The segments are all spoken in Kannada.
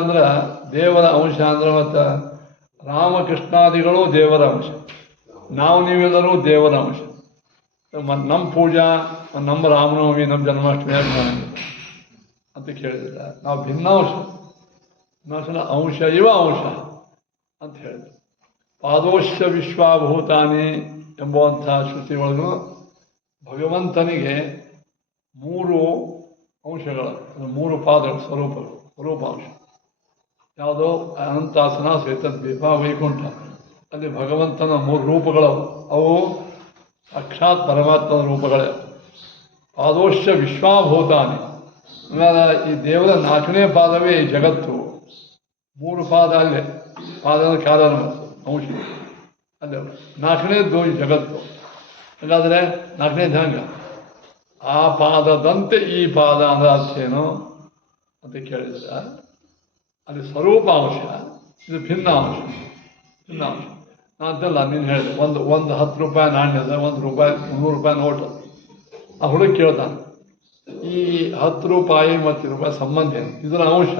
ಅಂದ್ರೆ ದೇವರ ಅಂಶ ಅಂದ್ರೆ ಮತ್ತು ರಾಮಕೃಷ್ಣಾದಿಗಳು ದೇವರ ಅಂಶ, ನಾವು ನೀವೆಲ್ಲರೂ ದೇವರ ಅಂಶ. ಮತ್ತು ನಮ್ಮ ಪೂಜಾ, ನಮ್ಮ ರಾಮನವಮಿ, ನಮ್ಮ ಜನ್ಮಾಷ್ಟಮಿ ಅಂತ ಕೇಳಿದಿಲ್ಲ. ನಾವು ಭಿನ್ನಾಂಶ, ಅಂಶ ಇವ ಅಂಶ ಅಂತ ಹೇಳಿದ್ರು. ಪಾದೋಶ್ಯ ವಿಶ್ವಾಭೂತಾನಿ ಎಂಬುವಂಥ ಶ್ರುತಿ ಒಳಗೂ ಭಗವಂತನಿಗೆ 3 ಅಂಶಗಳು, 3 ಪಾದಗಳು, ಸ್ವರೂಪಾಂಶ. ಯಾವುದೋ ಅನಂತಾಸನ, ಶ್ವೇತದ್ವೀಪ, ವೈಕುಂಠ, ಅಲ್ಲಿ ಭಗವಂತನ 3 ರೂಪಗಳವು. ಅವು ಸಾಕ್ಷಾತ್ ಪರಮಾತ್ಮನ ರೂಪಗಳೇ. ಪಾದೋಶ್ಯ ವಿಶ್ವಾಭೂತಾನಿ ಆಮೇಲೆ ಈ ದೇವರ 4ನೇ ಪಾದವೇ ಈ ಜಗತ್ತು. 3 ಪಾದ ಅಲ್ಲೇ, ಪಾದದ ಕಾರಣ ಅಂಶ ಅಲ್ಲೇ, 4ನೇದ್ದು ಈ ಜಗತ್ತು. ಹಾಗಾದರೆ 4ನೇದು ಹೆಂಗೆ? ಆ ಪಾದದಂತೆ ಈ ಪಾದ ಅಂದ್ರೆ ಅರ್ಥ ಏನು ಅಂತ ಕೇಳಿದರೆ, ಅಲ್ಲಿ ಸ್ವರೂಪಾಂಶ, ಇದು ಭಿನ್ನಾಂಶ. ನಾನಂತಲ್ಲ, ನೀನು ಹೇಳಿದೆ ಒಂದು 10 ರೂಪಾಯಿ ನಾಣ್ಯದ, 1 ರೂಪಾಯಿ 300 ರೂಪಾಯಿ ನೋಟು. ಆ ಹುಡುಗ ಕೇಳ್ತಾನೆ, ಈ 10 ರೂಪಾಯಿ ಮತ್ತು ರೂಪಾಯಿ ಸಂಬಂಧ ಏನು? ಇದರ ಅಂಶ,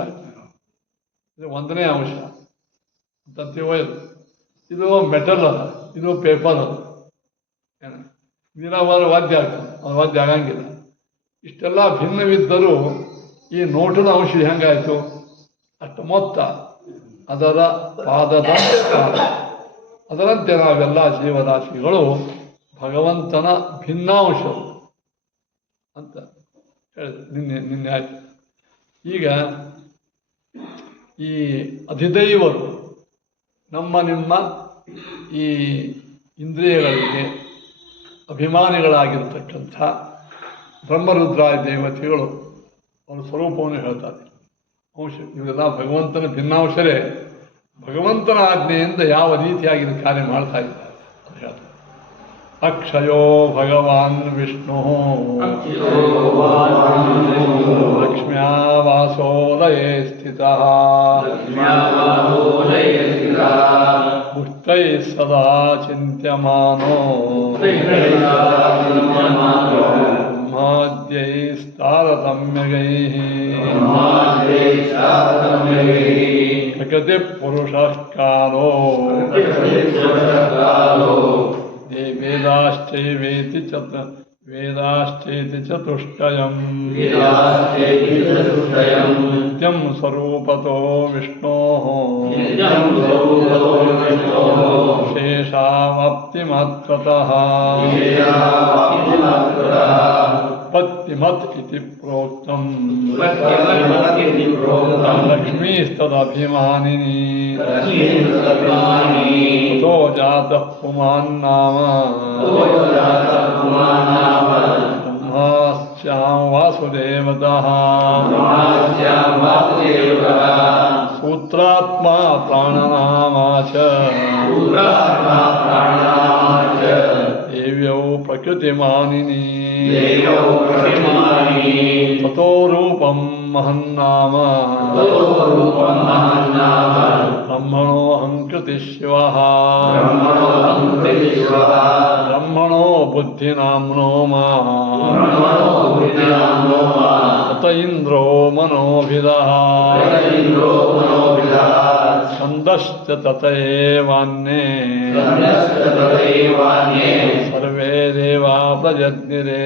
ಇದು 1ನೇ ಅಂಶ ಅಂತ ತಿಳಿಯೋದು. ಇದು ಮೆಟಲ್ ಅದ, ಇದು ಪೇಪರ್ ಅದ. ಏನು ದಿನ ವಾದ್ಯ ಆಗ್ತದೆ, ಅದು ವಾದ್ಯ ಆಗಂಗಿಲ್ಲ. ಇಷ್ಟೆಲ್ಲ ಭಿನ್ನವಿದ್ದರೂ ಈ ನೋಟದ ಅಂಶ ಹೆಂಗಾಯಿತು? ಅಷ್ಟು ಮೊತ್ತ ಅದರ ಪಾದದಂತೆ ಪಾದ. ಅದರಂತೆ ನಾವೆಲ್ಲ ಜೀವರಾಶಿಗಳು ಭಗವಂತನ ಭಿನ್ನಾಂಶವು ಅಂತ ಹೇಳಿದ್ರು. ನಿನ್ನೆ ಆಯ್ತು. ಈಗ ಈ ಅಧಿದೈವರು ನಿಮ್ಮ ಈ ಇಂದ್ರಿಯಗಳಿಗೆ ಅಭಿಮಾನಿಗಳಾಗಿರ್ತಕ್ಕಂಥ ಬ್ರಹ್ಮರುದ್ರಾದಿ ದೇವತೆಗಳು ಅವರ ಸ್ವರೂಪವನ್ನು ಹೇಳ್ತಾರೆ. ಅಂಶ ಇವೆಲ್ಲ ಭಗವಂತನ ಭಿನ್ನಾಂಶರೇ. ಭಗವಂತನ ಆಜ್ಞೆಯಿಂದ ಯಾವ ರೀತಿಯಾಗಿ ಕಾರ್ಯ ಮಾಡ್ತಾ ಇದ್ದಾರೆ ಅಂತ ಹೇಳ್ತಾರೆ. ಅಕ್ಷಯೋ ಭಗವಾನ್ ವಿಷ್ಣು ಲಕ್ಷ್ಮ್ಯಾ ವಾಸೋಲಯೇ ಸ್ಥಿತಃ ಮುಕ್ತೈ ಸದಾ ಚಿಂತ್ಯಮಾನೋ ಬ್ರಹ್ಮಾದ್ಯೈಸ್ತಾರತಮ್ಯಗೈಃ ಪ್ರಕೃತಿ ಪುರುಷಃ ಕಾಲೋ ವೇದಾಶ್ಚೈವೇತಿ ಚತುಷ್ಟಯಂ ನಿತ್ಯಂ ಸ್ವರೂಪತೋ ವಿಷ್ಣೋಃ ಶೇಷಾವಾಪ್ತಿಮಾತ್ರತಃ ಪತ್ತಿಮತ್ ಇತಿ ಪ್ರೋಕ್ತಂ ಲಕ್ಷ್ಮೀಸ್ತದಭಿಮಾನಿನಿ ತೋ ಜಾತಃ ಪುಮಾನ್ ನಾಮ ಬ್ರಹ್ಮಾಸ್ಯಾಂ ವಾಸುದೇವತಃ ಸೂತ್ರಾತ್ಮ ಪ್ರಾಣನಾಮಾ ಚ ದೇವ್ಯೌ ಪ್ರಕೃತಿಮಾನಿನಿ ತಥೋ ರೂಪಂ ಮಹನ್ನಾಮ ಬ್ರಹ್ಮಣೋऽಹಂ ಕೃತಿ ಶಿವಃ ಬ್ರಹ್ಮಣೋ ಬುದ್ಧಿನಾಮ್ನೋ ಮಾ ತತ ಇಂದ್ರೋ ಮನೋಭಿದಃ ಛಂದಶ್ಚ ತಥೈವಾನ್ಯೇ ಸರ್ವೇ ದೇವಾ ಪ್ರಜಜ್ಞಿರೇ.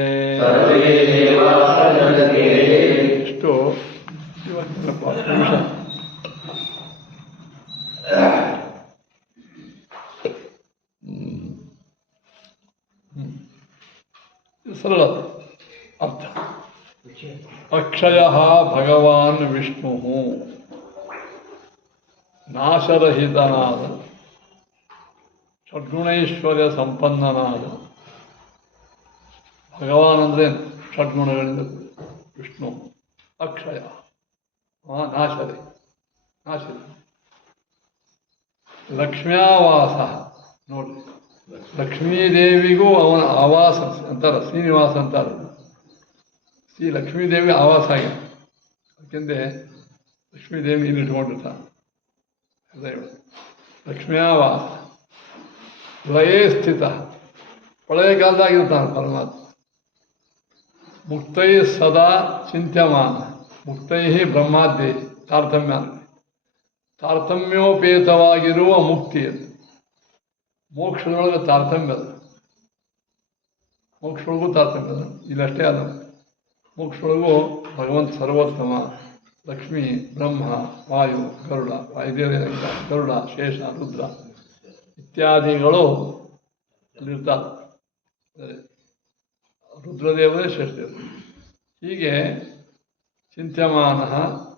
ಇಷ್ಟು ಇವತ್ತಿನ ನಿಮಿಷ. ಸರಳ ಅರ್ಥ. ಅಕ್ಷಯ ಭಗವಾನ್ ವಿಷ್ಣು, ನಾಶರಹಿತನಾದ ಷಡ್ಗುಣೈಶ್ವರ್ಯ ಸಂಪನ್ನನಾದ ಭಗವಾನ್ ಅಂದರೆ ಷಡ್ಗುಣಗಳಿಂದ ವಿಷ್ಣು. ಅಕ್ಷಯ ನಾಶರಿ. ಲಕ್ಷ್ಮ್ಯಾವಾಸ ನೋಡ್ರಿ, ಲಕ್ಷ್ಮೀದೇವಿಗೂ ಅವನ ಆವಾಸ ಅಂತಾರೆ, ಶ್ರೀನಿವಾಸ ಅಂತಾರೆ. ಶ್ರೀ ಲಕ್ಷ್ಮೀದೇವಿ ಆವಾಸ ಆಗಿದೆ. ಯಾಕೆಂದರೆ ಲಕ್ಷ್ಮೀದೇವಿ ಇಲ್ಲಿ ಇಟ್ಕೊಂಡಿರ್ತಾನೆ. ಲಕ್ಷ್ಮ್ಯಾವಾಸ ಲಯೇ ಸ್ಥಿತ, ಪ್ರಳಯ ಕಾಲದಾಗಿರ್ತಾನೆ ಪರಮಾತ್ಮ. ಮುಕ್ತೈ ಸದಾ ಚಿಂತ್ಯಮಾನ, ಮುಕ್ತೈ ಬ್ರಹ್ಮಾದ್ಯೈ ತಾರತಮ್ಯ. ತಾರತಮ್ಯೋಪೇತವಾಗಿರುವ ಮುಕ್ತಿ ಅದು. ಮೋಕ್ಷದೊಳಗೆ ತಾರತಮ್ಯ ಅದು. ಮೋಕ್ಷದೊಳಗೂ ತಾರತಮ್ಯ ಅದು. ಇಲ್ಲಷ್ಟೇ ಅದ. ಮೋಕ್ಷದೊಳಗೂ ಭಗವಂತ ಸರ್ವೋತ್ತಮ, ಲಕ್ಷ್ಮೀ, ಬ್ರಹ್ಮ, ವಾಯು, ಗರುಡ, ವಾಯುದೇವರಿಂದ ಗರುಡ, ಶೇಷ, ರುದ್ರ ಇತ್ಯಾದಿಗಳು ಅಲ್ಲಿರ್ತಾರೆ. ರುದ್ರದೇವರೇ ಶ್ರೇಷ್ಠದೇವರು. ಹೀಗೆ ಚಿಂತ್ಯಮಾನ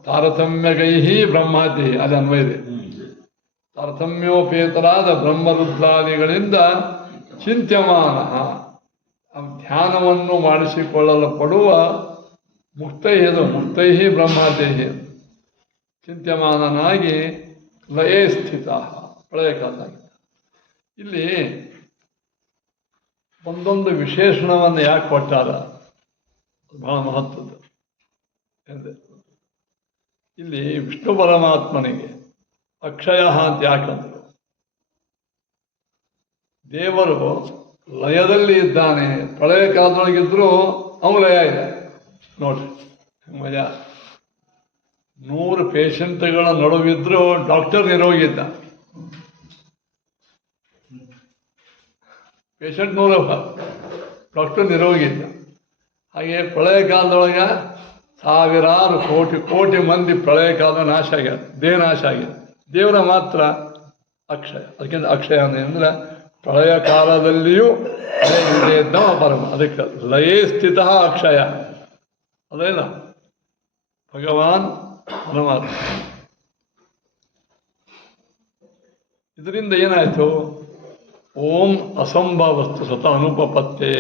ತಾರತಮ್ಯಗೈ ಬ್ರಹ್ಮಾದ್ಯೈ ಅಲ್ಲಿ ಅನ್ವಯಿದೆ. ತಾರತಮ್ಯೋಪೇತರಾದ ಬ್ರಹ್ಮರುದ್ರಾದಿಗಳಿಂದ ಚಿಂತ್ಯಮಾನ ಧ್ಯಾನವನ್ನು ಮಾಡಿಸಿಕೊಳ್ಳಲು ಪಡುವ ಮುಕ್ತೈ ಬ್ರಹ್ಮಾದ್ಯೈ ಚಿಂತ್ಯಮಾನನಾಗಿ ಲಯೇ ಸ್ಥಿತ ಪ್ರಳಯ ಕಾಲದಲ್ಲಿ. ಇಲ್ಲಿ ಒಂದೊಂದು ವಿಶೇಷಣವನ್ನು ಯಾಕೆ ಕೊಟ್ಟಾರ, ಬಹಳ ಮಹತ್ವದ್ದು. ಇಲ್ಲಿ ವಿಷ್ಣು ಪರಮಾತ್ಮನಿಗೆ ಅಕ್ಷಯ ಅಂತ ಯಾಕಂದ್ರು, ದೇವರು ಲಯದಲ್ಲಿ ಇದ್ದಾನೆ. ಪ್ರಳಯ ಕಾಲದೊಳಗಿದ್ರು ಅವನು ಲಯ ಇದೆ ನೋಡ್ರಿ. ಮಜಾ. 100 ಪೇಷಂಟ್ಗಳ ನಡುವಿದ್ರು ಡಾಕ್ಟರ್ ನಿರೋಗಿ ಇದ್ದ. ಪೇಷಂಟ್ 100, ಡಾಕ್ಟರ್ ನಿರೋಗಿ ಇದ್ದ. ಹಾಗೆ ಪ್ರಳಯ ಕಾಲದೊಳಗೆ ಸಾವಿರಾರು ಕೋಟಿ ಮಂದಿ ಪ್ರಳಯ ಕಾಲದ ನಾಶ ಆಗ್ಯಾರ, ದೇಹ ನಾಶ ಆಗ್ಯಾರ. ದೇವರ ಮಾತ್ರ ಅಕ್ಷಯ. ಅದಕ್ಕಿಂತ ಅಕ್ಷಯ ಅಂದರೆ ಪ್ರಳಯ ಕಾಲದಲ್ಲಿಯೂ ಲಯ ಇದ್ದವ ಪರಮ. ಅದಕ್ಕೆ ಲಯೇ ಸ್ಥಿತ ಅಕ್ಷಯ ಅದೇನ ಭಗವಾನ್ ಪರಮಾತ್ಮ. ಇದರಿಂದ ಏನಾಯಿತು? ಓಂ ಅಸಂಭವಸ್ತು ಸ್ವತಃ ಅನುಪಪತ್ತೇ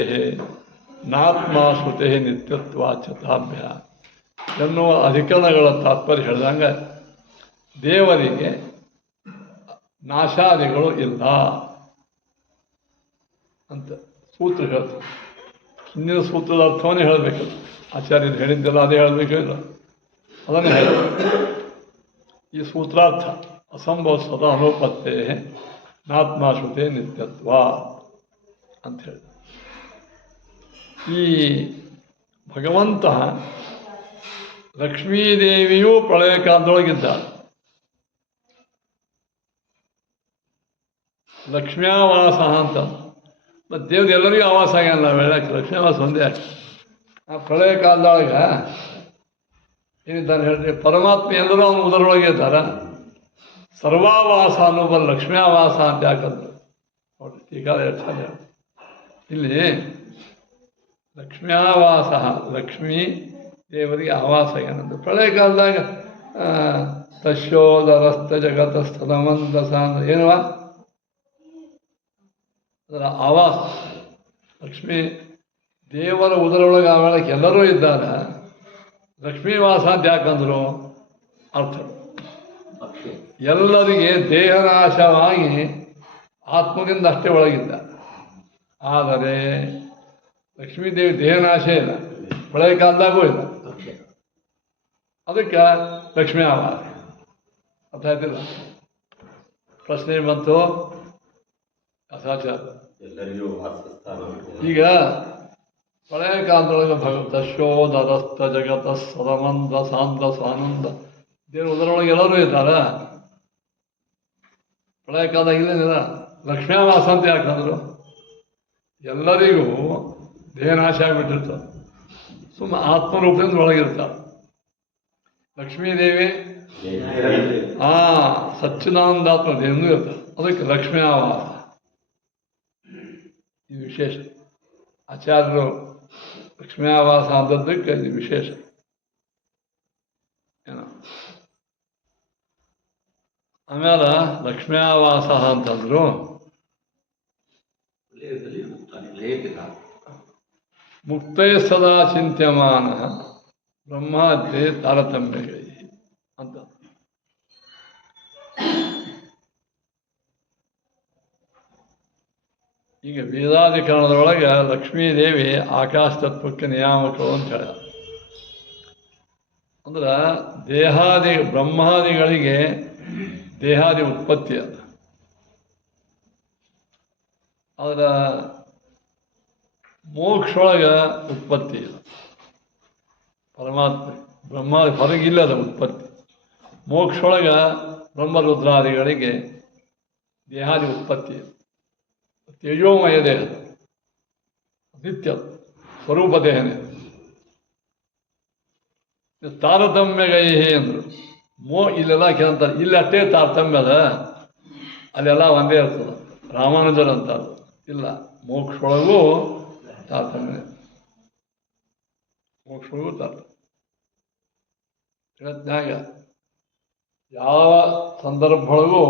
ನಾತ್ಮ ಶ್ರುತೆ ನಿತ್ಯತ್ವ ಚತಾಭ್ಯ ಎನ್ನುವ ಅಧಿಕರಣಗಳ ತಾತ್ಪರ್ಯ ಹೇಳಿದಂಗೆ ದೇವರಿಗೆ ನಾಶಾದಿಗಳು ಇಲ್ಲ ಅಂತ ಸೂತ್ರ ಹೇಳ್ತಾರೆ. ಹಿಂದಿನ ಸೂತ್ರದ ಅರ್ಥವನ್ನೇ ಹೇಳಬೇಕಲ್ಲ. ಆಚಾರ್ಯರು ಹೇಳಿದ್ದೆಲ್ಲ ಅದೇ ಹೇಳಬೇಕು ಇಲ್ಲ, ಅದನ್ನೇ ಹೇಳಬೇಕು. ಈ ಸೂತ್ರಾರ್ಥ ಅಸಂಭವ ಸ್ವತಃ ಅನುಪತ್ತೇ ನಾತ್ಮ ಶ್ರುತೆ ನಿತ್ಯತ್ವ ಅಂತ ಹೇಳಿ. ಈ ಭಗವಂತ ಲಕ್ಷ್ಮೀದೇವಿಯೂ ಪ್ರಳಯ ಕಾಲದೊಳಗಿದ್ದಾಳೆ. ಲಕ್ಷ್ಮ್ಯಾವಾಸ ಅಂತ. ಮತ್ತು ದೇವ್ರು ಎಲ್ಲರಿಗೂ ಆವಾಸ ಆಗ್ಯಾನ. ಹೇಳಕ್ಕೆ ಲಕ್ಷ್ಮೀವಾಸ ಒಂದೇ ಆಗ. ಆ ಪ್ರಳಯ ಕಾಲದೊಳಗೆ ಏನಿದ್ದಾನೆ ಹೇಳ್ರಿ, ಪರಮಾತ್ಮ ಎಲ್ಲರೂ ಅವನು ಉದರೊಳಗೆ ಇದ್ದಾರ. ಸರ್ವಾವಾಸ ಅನ್ನೋಬ ಲಕ್ಷ್ಮ್ಯಾವಾಸ ಅಂತ ಯಾಕಂದ್ರೆ ನೋಡಿ, ಈಗ ಇಲ್ಲಿ ಲಕ್ಷ್ಮ್ಯಾವಾಸ, ಲಕ್ಷ್ಮೀ ದೇವರಿಗೆ ಆವಾಸ ಏನಂದ್ರೆ ಪ್ರಳಯ ಕಾಲದಾಗ ತಶೋದರಸ್ತ ಜಗತಸ್ಥಲಮಂದಸ ಅಂದ್ರೆ ಏನವ ಅದರ ಆವಾಸ. ಲಕ್ಷ್ಮೀ ದೇವರ ಉದರೊಳಗೆ ಆವೇಳಕ್ಕೆ ಎಲ್ಲರೂ ಇದ್ದಾರೆ. ಲಕ್ಷ್ಮೀವಾಸ ಅಂತ ಯಾಕಂದ್ರು ಅರ್ಥ ಎಲ್ಲರಿಗೆ ದೇಹನಾಶವಾಗಿ ಆತ್ಮದಿಂದ ಅಷ್ಟೇ ಒಳಗಿದ್ದ. ಆದರೆ ಲಕ್ಷ್ಮೀದೇವಿ ದೇಹನಾಶ ಇಲ್ಲ, ಪ್ರಳಯ ಕಾಲದಾಗೂ ಇಲ್ಲ. ಅದಕ್ಕೆ ಲಕ್ಷ್ಮೀ ಆವಾಸ. ಅರ್ಥ ಆಯ್ತಿಲ್ಲ? ಪ್ರಶ್ನೆ ಬಂತು ಅಸಾಚಾರ. ಈಗ ಪ್ರಳಯ ಕಾಲದೊಳಗೆ ದಶೋದರಸ್ತ ಜಗತ ಸದಮಂದ ಸಾಂದ್ರ ಸ್ವಾನಂದ ದೇವರು ಉದರೊಳಗೆ ಎಲ್ಲರೂ ಇದ್ದಾರೆ. ಪ್ರಳಯ ಕಾಲದಾಗ ಇಲ್ಲೇನಿಲ್ಲ. ಲಕ್ಷ್ಮ್ಯಾವಾಸ ಅಂತ ಯಾಕಂದ್ರು ಎಲ್ಲರಿಗೂ ದೇಹನಾಶ ಆಗಿಬಿಟ್ಟಿರ್ತಾರೆ. ಸುಮ್ಮ ಆತ್ಮರೂಪದಿಂದ ಒಳಗಿರ್ತಾರೆ. ಲಕ್ಷ್ಮೀದೇವಿ ಸಚ್ಚಿದಾನಂದಾತ್ಮ ದೇವನೂ ಇರ್ತಾರೆ. ಅದಕ್ಕೆ ಲಕ್ಷ್ಮ್ಯಾವಾಸ. ಇದು ವಿಶೇಷ. ಆಚಾರ್ಯರು ಲಕ್ಷ್ಮ್ಯಾವಾಸ ಅಂತದ್ದಕ್ಕೆ ಇದು ವಿಶೇಷ. ಏನೋ ಆಮೇಲೆ ಲಕ್ಷ್ಮ್ಯಾವಾಸ ಅಂತಂದ್ರು ಮುಕ್ತೈ ಸದಾ ಚಿಂತ್ಯಮಾನ ಬ್ರಹ್ಮಾದ್ಯೆ ತಾರತಮ್ಯಗೈ ಅಂತ. ಈಗ ವೇದಾಧಿಕರಣದೊಳಗೆ ಲಕ್ಷ್ಮೀದೇವಿ ಆಕಾಶ ತತ್ವಕ್ಕೆ ನಿಯಾಮಕರು ಅಂತ ಹೇಳ. ಅಂದ್ರೆ ದೇಹಾದಿ ಬ್ರಹ್ಮಾದಿಗಳಿಗೆ ದೇಹಾದಿ ಉತ್ಪತ್ತಿ ಅದ. ಅದರ ಮೋಕ್ಷೊಳಗೆ ಉತ್ಪತ್ತಿ ಇಲ್ಲ. ಪರಮಾತ್ಮ ಬ್ರಹ್ಮಾದಿ ಹೊರಗಿಲ್ಲದ ಉತ್ಪತ್ತಿ. ಮೋಕ್ಷೊಳಗ ಬ್ರಹ್ಮರುದ್ರಾದಿಗಳಿಗೆ ದೇಹಾದಿ ಉತ್ಪತ್ತಿ, ತೇಜೋಮಯ ದೇಹ, ನಿತ್ಯ ಸ್ವರೂಪ ದೇಹನೇ. ತಾರತಮ್ಯಗೈ ಅಂದರು. ಇಲ್ಲೆಲ್ಲ ಕೇಳ್ತಾರೆ, ಇಲ್ಲಿ ಅಷ್ಟೇ ತಾರತಮ್ಯ ಅದ, ಅಲ್ಲೆಲ್ಲ ಒಂದೇ ಇರ್ತದೆ. ರಾಮಾನುಜರ್ ಅಂತಾರೆ ಇಲ್ಲ, ಮೋಕ್ಷೊಳಗೂ ತಾರತಮ್ಯ, ಮೋಕ್ಷೊಳಗೂ ತಾರತಮ್ಯ. ಜಗತ್ನಾಗ ಯಾವ ಸಂದರ್ಭದೊಳಗೂ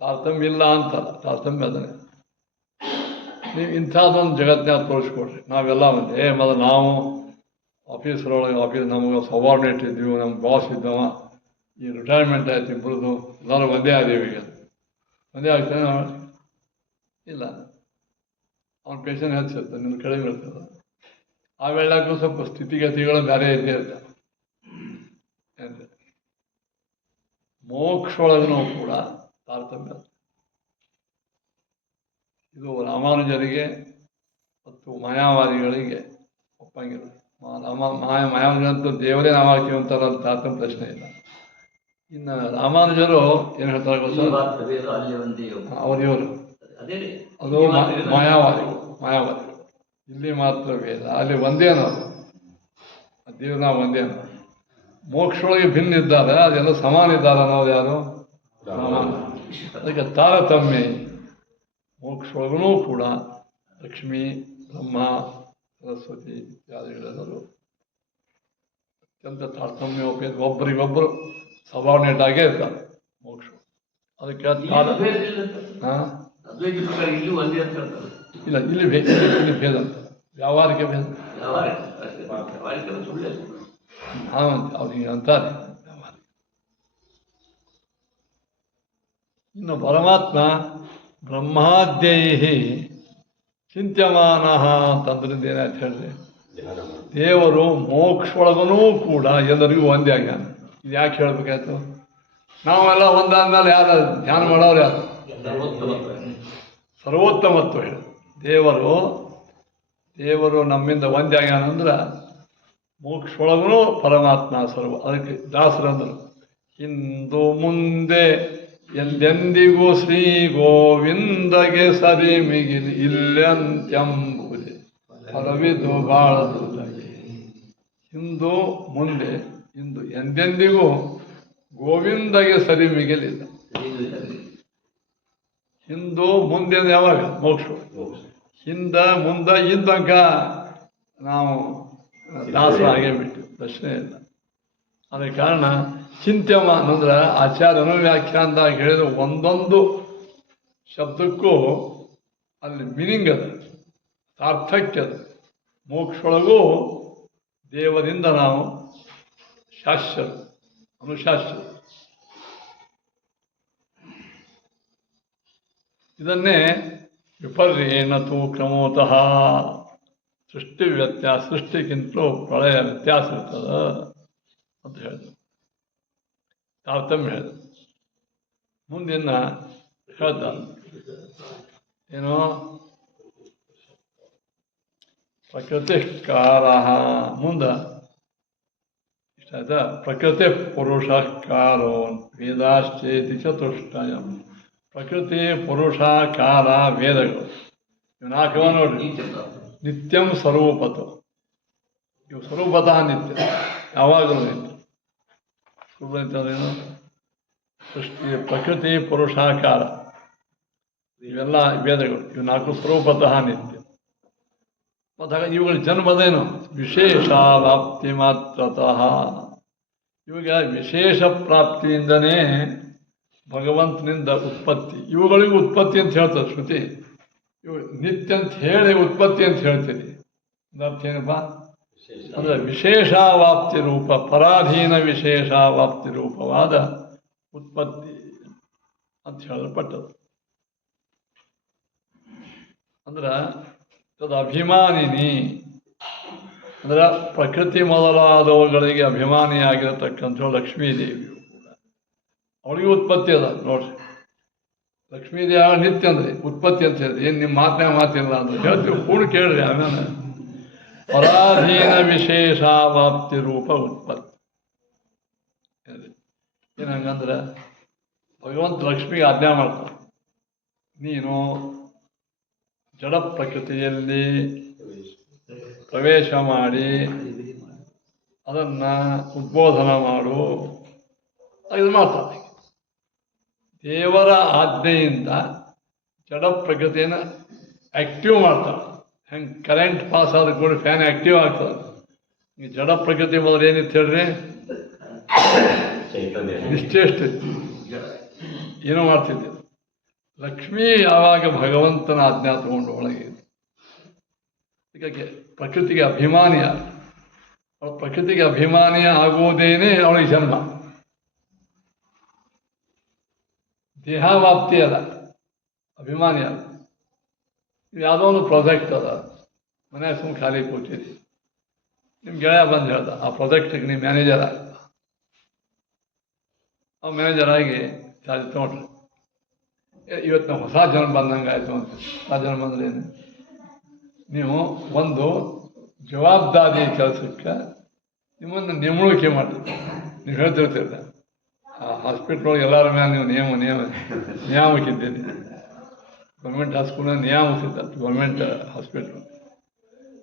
ತಾರತಮ್ಯ ಇಲ್ಲ ಅಂತಾರೆ. ತಾರತಮ್ಯ ಅದನ್ನೇ. ನೀವು ಇಂಥದ್ದೊಂದು ಜಗತ್ನಾಗ ತೋರಿಸ್ಕೊಡ್ರಿ. ನಾವೆಲ್ಲ ಒಂದೇ. ಮೊದಲು ನಾವು ಆಫೀಸ್ ನಮಗೆ ಸಬಾರ್ಡಿನೇಟ್ ಇದ್ದೀವಿ, ನಮ್ಮ ಬಾಸ್ ಇದ್ದವ, ಈ ರಿಟೈರ್ಮೆಂಟ್ ಆಯ್ತು, ಇಬ್ಬರದು ಎಲ್ಲರೂ ಒಂದೇ ಆದೀವಿ. ಈಗ ಒಂದೇ ಆಗ್ತಾನೆ ಇಲ್ಲ. ಅವ್ನ ಪೇಷನ್ ಹೆಚ್ಚಿರ್ತದೆ, ನಿನ್ನ ಕಡಿಮೆ ಇರ್ತದೆ. ಆ ವೇಳೆಗೂ ಸ್ವಲ್ಪ ಸ್ಥಿತಿಗತಿಗಳು ಬೇರೆ ಇದ್ದೇ ಇರ್ತದೆ. ಮೋಕ್ಷೊಳಗೂ ಕೂಡ ತಾರತಮ್ಯ. ಇದು ರಾಮಾನುಜರಿಗೆ ಮತ್ತು ಮಾಯಾವಾದಿಗಳಿಗೆ ಒಪ್ಪಂಗಿಲ್ಲ. ಮಾಯಾವಾದಿಗಳಂತೂ ದೇವರೇ ನಾವಾಗ್ತೀವಿ ಅಂತಾರ, ತಾರತಮ್ಯ ಪ್ರಶ್ನೆ ಇಲ್ಲ. ಇನ್ನು ರಾಮಾನುಜರು ಏನು ಹೇಳ್ತಾರೆ ಗೊತ್ತಾ, ಅವರಿವರು ಅದು ಮಾಯಾವಾದಿಗಳು. ಇಲ್ಲಿ ಮಾತ್ರ ವೇದ, ಅಲ್ಲಿ ಒಂದೇನೋ ದೇವ್ರ ಒಂದೇನೋ. ಮೋಕ್ಷೊಳಗೆ ಭಿನ್ನ ಇದ್ದಾರೆ, ಅದೆಲ್ಲ ಸಮಾನ ಇದ್ದಾರೆ ಅನ್ನೋದು ಯಾರು? ಅದಕ್ಕೆ ತಾರತಮ್ಯ. ಮೋಕ್ಷೊಳಗೂ ಕೂಡ ಲಕ್ಷ್ಮೀ, ಬ್ರಹ್ಮ, ಸರಸ್ವತಿ ಇತ್ಯಾದಿಗಳೆಲ್ಲರೂ ಅತ್ಯಂತ ತಾರತಮ್ಯೋಪೇತ, ಒಬ್ಬರಿಗೊಬ್ಬರು ಸಬಾರ್ಡಿನೇಟ್ ಆಗೇ ಇರ್ತಾರೆ ಮೋಕ್ಷ. ಅದಕ್ಕೆ ಇಲ್ಲ, ಇಲ್ಲಿ ಭೇದ ಅಂತ, ವ್ಯಾವಹಾರಿಕ ಭೇದ. ಅವ್ರಿಗೆ ಅಂತಾರೆ ವ್ಯಾವಹಾರಿಕ. ಇನ್ನು ಪರಮಾತ್ಮ ಬ್ರಹ್ಮಾದ್ಯೈ ಚಿಂತ್ಯಮಾನ ಅಂತಂದ್ರಿಂದ ಏನಾಯ್ತು ಹೇಳ್ರಿ, ದೇವರು ಮೋಕ್ಷೊಳಗೂ ಕೂಡ ಎಲ್ಲರಿಗೂ ಒಂದೇ ಆಗ್ಯಾನ. ಇದು ಯಾಕೆ ಹೇಳ್ಬೇಕಾಯ್ತು? ನಾವೆಲ್ಲ ಒಂದಾದ್ಮೇಲೆ ಯಾರು ಧ್ಯಾನ ಮಾಡೋರು? ಯಾರು? ಸರ್ವೋತ್ತಮತ್ವ ಹೇಳಿ. ದೇವರು ನಮ್ಮಿಂದ ಒಂದೇ ಆಗ್ಯಾನಂದ್ರೆ ಮೋಕ್ಷೊಳಗೂ ಪರಮಾತ್ಮ ಸರ್ವ. ಅದಕ್ಕೆ ದಾಸರಂದರು, ಹಿಂದು ಮುಂದೆ ಎಂದೆಂದಿಗೂ ಶ್ರೀ ಗೋವಿಂದಗೆ ಸರಿ ಮಿಗಿಲಿ ಇಲ್ಲೆಂತ್ಯಂಬುದೆ ಫಲವಿದು ಬಾಳದುದಾಗಿ. ಹಿಂದು ಮುಂದೆ, ಇಂದು ಎಂದೆಂದಿಗೂ ಗೋವಿಂದಗೆ ಸರಿ ಮಿಗಿಲಿಲ್ಲ. ಹಿಂದು ಮುಂದೆ ಯಾವಾಗ? ಮೋಕ್ಷ. ಹಿಂದ ಮುಂದೆ ಇದ್ದಂಕ ನಾವು ದಾಸರಾಗೇ ಬಿಟ್ಟು ಪ್ರಶ್ನೆ ಇಲ್ಲ. ಅದ ಕಾರಣ ಚಿಂತ್ಯಮಾನ ಅಂದ್ರೆ ಆಚಾರ್ಯನ ವ್ಯಾಖ್ಯಾನದಾಗ ಹೇಳಿದ ಒಂದೊಂದು ಶಬ್ದಕ್ಕೂ ಅಲ್ಲಿ ಮೀನಿಂಗ್ ಅದ, ಸಾರ್ಥಕ್ಯ ಅದ. ಮೋಕ್ಷೊಳಗೂ ದೇವರಿಂದ ನಾವು ಶಾಶ್ವತ, ಅನುಶಾಶ್ವತ. ಇದನ್ನೇ ವಿಪರ್ಯೇಣ ತು ಕ್ರಮೋತಃ ಸೃಷ್ಟಿ ವ್ಯತ್ಯಾಸ, ಸೃಷ್ಟಿಗಿಂತಲೂ ಪ್ರಳಯ ವ್ಯತ್ಯಾಸ ಇರ್ತದ ಅಂತ ಹೇಳಿದ್ರು. ತಾರತಮ್ಯ ಹೇಳಿದ್ರು. ಮುಂದಿನ ಹೇಳ್ದ ಏನೋ ಪ್ರಕೃತಿ ಕಾರ, ಮುಂದ ಇಷ್ಟ ಆಯ್ತಾ? ಪ್ರಕೃತಿ ಪುರುಷ ಕಾರೋ ವೇದಾಶ್ಚೇತಿ ಚತುಷ್ಟಯ. ಪ್ರಕೃತಿ, ಪುರುಷ, ಕಾಲ, ವೇದಗಳು ಇವು ನಾಲ್ಕವ ನೋಡ್ರಿ. ನಿತ್ಯಂ ಸ್ವರೂಪತು, ಇವು ಸ್ವರೂಪತಃ ನಿತ್ಯ, ಯಾವಾಗಲೂ ನಿತ್ಯ. ಸ್ವರೂಪೇನು? ಸೃಷ್ಟಿ, ಪ್ರಕೃತಿ, ಪುರುಷ, ಕಾಲ ಇವೆಲ್ಲ ವೇದಗಳು, ಇವು ನಾಲ್ಕು ಸ್ವರೂಪತಃ ನಿತ್ಯ. ಮತ್ತು ಇವುಗಳ ಜನ್ಮದೇನು? ವಿಶೇಷ ವ್ಯಾಪ್ತಿ ಮಾತ್ರತಃ. ಇವಾಗ ವಿಶೇಷ ಪ್ರಾಪ್ತಿಯಿಂದನೇ ಭಗವಂತನಿಂದ ಉತ್ಪತ್ತಿ. ಇವುಗಳಿಗೂ ಉತ್ಪತ್ತಿ ಅಂತ ಹೇಳ್ತಾರೆ ಶ್ರುತಿ. ಇವು ನಿತ್ಯ ಅಂತ ಹೇಳಿ ಉತ್ಪತ್ತಿ ಅಂತ ಹೇಳ್ತೀರಿ. ಅರ್ಥ ಏನಪ್ಪ ಅಂದರೆ ವಿಶೇಷಾವಾಪ್ತಿ ರೂಪ, ಪರಾಧೀನ ವಿಶೇಷಾವಾಪ್ತಿ ರೂಪವಾದ ಉತ್ಪತ್ತಿ ಅಂತ ಹೇಳಲ್ಪಟ್ಟದು. ಅಂದ್ರೆ ತದ ಅಭಿಮಾನಿನಿ ಅಂದ್ರೆ ಪ್ರಕೃತಿ ಮೊದಲಾದವುಗಳಿಗೆ ಅಭಿಮಾನಿಯಾಗಿರತಕ್ಕಂಥ ಲಕ್ಷ್ಮೀದೇವಿಯು ಕೂಡ, ಅವಳಿಗೂ ಉತ್ಪತ್ತಿ ಅದ ನೋಡ್ರಿ. ಲಕ್ಷ್ಮೀದೇವಿ ನಿತ್ಯ ಅಂದ್ರೆ ಉತ್ಪತ್ತಿ ಅಂತ ಹೇಳಿದ್ರೆ ಏನು ನಿಮ್ಮ ಮಾತಿಲ್ಲ ಅಂದ್ರೆ ಹೇಳ್ತೀವಿ, ಪೂರ್ಣ ಕೇಳ್ರಿ. ಆಮೇಲೆ ಪರಾಧೀನ ವಿಶೇಷಾವಾಪ್ತಿ ರೂಪ ಉತ್ಪತ್ತಿ. ಏನು ಹಂಗಂದ್ರೆ ಭಗವಂತ ಲಕ್ಷ್ಮಿಗೆ ಆಜ್ಞಾ ಮಾಡ್ತಾನೆ, ನೀನು ಜಡ ಪ್ರಕೃತಿಯಲ್ಲಿ ಪ್ರವೇಶ ಮಾಡಿ ಅದನ್ನು ಉದ್ಬೋಧನ ಮಾಡು. ಇದು ಮಾಡ್ತಾನೆ. ದೇವರ ಆಜ್ಞೆಯಿಂದ ಜಡ ಪ್ರಕೃತಿಯನ್ನು ಆ್ಯಕ್ಟಿವ್ ಮಾಡ್ತಾನೆ. ಹೆಂಗೆ ಕರೆಂಟ್ ಪಾಸ್ ಆದ ಕೂಡ ಫ್ಯಾನ್ ಆ್ಯಕ್ಟಿವ್ ಆಗ್ತದೆ. ಈ ಜಡ ಪ್ರಕೃತಿ ಮೊದಲು ಏನಿತ್ತು ಹೇಳ್ರಿ, ನಿಶ್ಚೇಷ್ಟ ಏನೋ ಮಾಡ್ತಿದ್ದೆ. ಲಕ್ಷ್ಮೀ ಯಾವಾಗ ಭಗವಂತನ ಆಜ್ಞಾ ತಗೊಂಡು ಒಳಗೆ ಹೀಗಾಗಿ ಪ್ರಕೃತಿಗೆ ಅಭಿಮಾನಿಯ, ಅವಳು ಪ್ರಕೃತಿಗೆ ಅಭಿಮಾನಿಯ ಆಗುವುದೇನೆ ಅವಳಿಗೆ ಜನ್ಮ. ದೇಹಾವಾಪ್ತಿ ಅಲ್ಲ, ಅಭಿಮಾನಿ ಅಲ್ಲ. ಯಾವುದೋ ಒಂದು ಪ್ರಾಜೆಕ್ಟ್ ಅದ, ಮನೆ ಸುಮ್ಮನೆ ಖಾಲಿ ಕೂತಿರಿ, ನಿಮ್ಮ ಗೆಳೆಯ ಬಂದು ಹೇಳ್ದ ಆ ಪ್ರಾಜೆಕ್ಟಿಗೆ ನೀವು ಮ್ಯಾನೇಜರ್ ಆಗ. ಆ ಮ್ಯಾನೇಜರ್ ಆಗಿ ಚಾರ್ಜ್ ತೊಗೊಂಡ್ರಿ. ಇವತ್ತು ನಾವು ಹೊಸ ಜನ್ಮ ಬಂದಂಗೆ ಆಯಿತು ಅಂತ. ಹೊಸ ಜನ್ಮ ಅಂದ್ರೆ ಏನು? ನೀವು ಒಂದು ಜವಾಬ್ದಾರಿ ಕೆಲಸಕ್ಕೆ ನಿಮ್ಮನ್ನು ನೇಮಣಿಕೆ ಮಾಡಿರಿ. ನೀವು ಹೇಳ್ತಿರ್ತೀರ ಆ ಹಾಸ್ಪಿಟ್ಲೊಳಗೆ ಎಲ್ಲರ ಮೇಲೆ ನೀವು ನಿಯಾಮಕ್ಕಿದ್ದೀರಿ. ಗೌರ್ಮೆಂಟ್ ಹಾಸ್ಪಿಟಲ್ ನಿಯಾಮಿಸಿದ್ದ, ಗೌರ್ಮೆಂಟ್ ಹಾಸ್ಪಿಟ್ಲು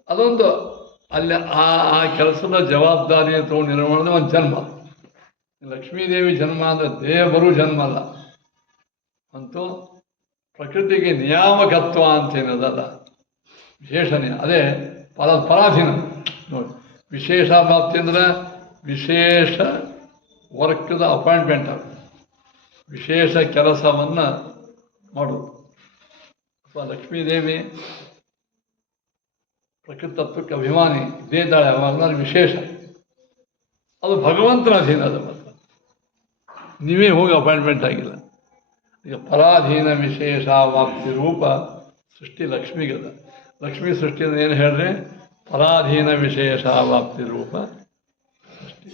ಅದೊಂದು ಅಲ್ಲಿ ಆ ಕೆಲಸದ ಜವಾಬ್ದಾರಿ ತೊಗೊಂಡು ನಿರ್ವಹಣೆ ಒಂದು ಜನ್ಮ. ಲಕ್ಷ್ಮೀದೇವಿ ಜನ್ಮ ಅಂದರೆ ದೇಹ ಬರೋ ಜನ್ಮ ಅಲ್ಲ, ಅಂತೂ ಪ್ರಕೃತಿಗೆ ನಿಯಾಮಕತ್ವ ಅಂತೇನದಲ್ಲ, ವಿಶೇಷಣೆ. ಅದೇ ಪರಾಧೀನ ನೋಡಿ. ವಿಶೇಷ ಪ್ರಾಪ್ತಿ ಅಂದರೆ ವಿಶೇಷ ವರ್ಕ್ದ ಅಪಾಯಿಂಟ್ಮೆಂಟ್ ಆಗುತ್ತೆ, ವಿಶೇಷ ಕೆಲಸವನ್ನು ಮಾಡೋದು. ಅಥವಾ ಲಕ್ಷ್ಮೀದೇವಿ ಪ್ರಕೃತಿ ತತ್ವಕ್ಕೆ ಅಭಿಮಾನಿ ಇದ್ದೇ ಇದ್ದಾಳೆ ಯಾವಾಗ, ವಿಶೇಷ. ಅದು ಭಗವಂತನ ಅಧೀನ. ಅದು ಮಾತ್ರ ನೀವೇ ಹೋಗಿ ಅಪಾಯಿಂಟ್ಮೆಂಟ್ ಆಗಿಲ್ಲ. ಈಗ ಪರಾಧೀನ ವಿಶೇಷ ವಾಪ್ತಿ ರೂಪ ಸೃಷ್ಟಿ ಲಕ್ಷ್ಮಿಗದ. ಲಕ್ಷ್ಮೀ ಸೃಷ್ಟಿ ಅಂದ್ರೆ ಏನು ಹೇಳ್ರಿ? ಪರಾಧೀನ ವಿಶೇಷ ವಾಪ್ತಿ ರೂಪ ಸೃಷ್ಟಿ.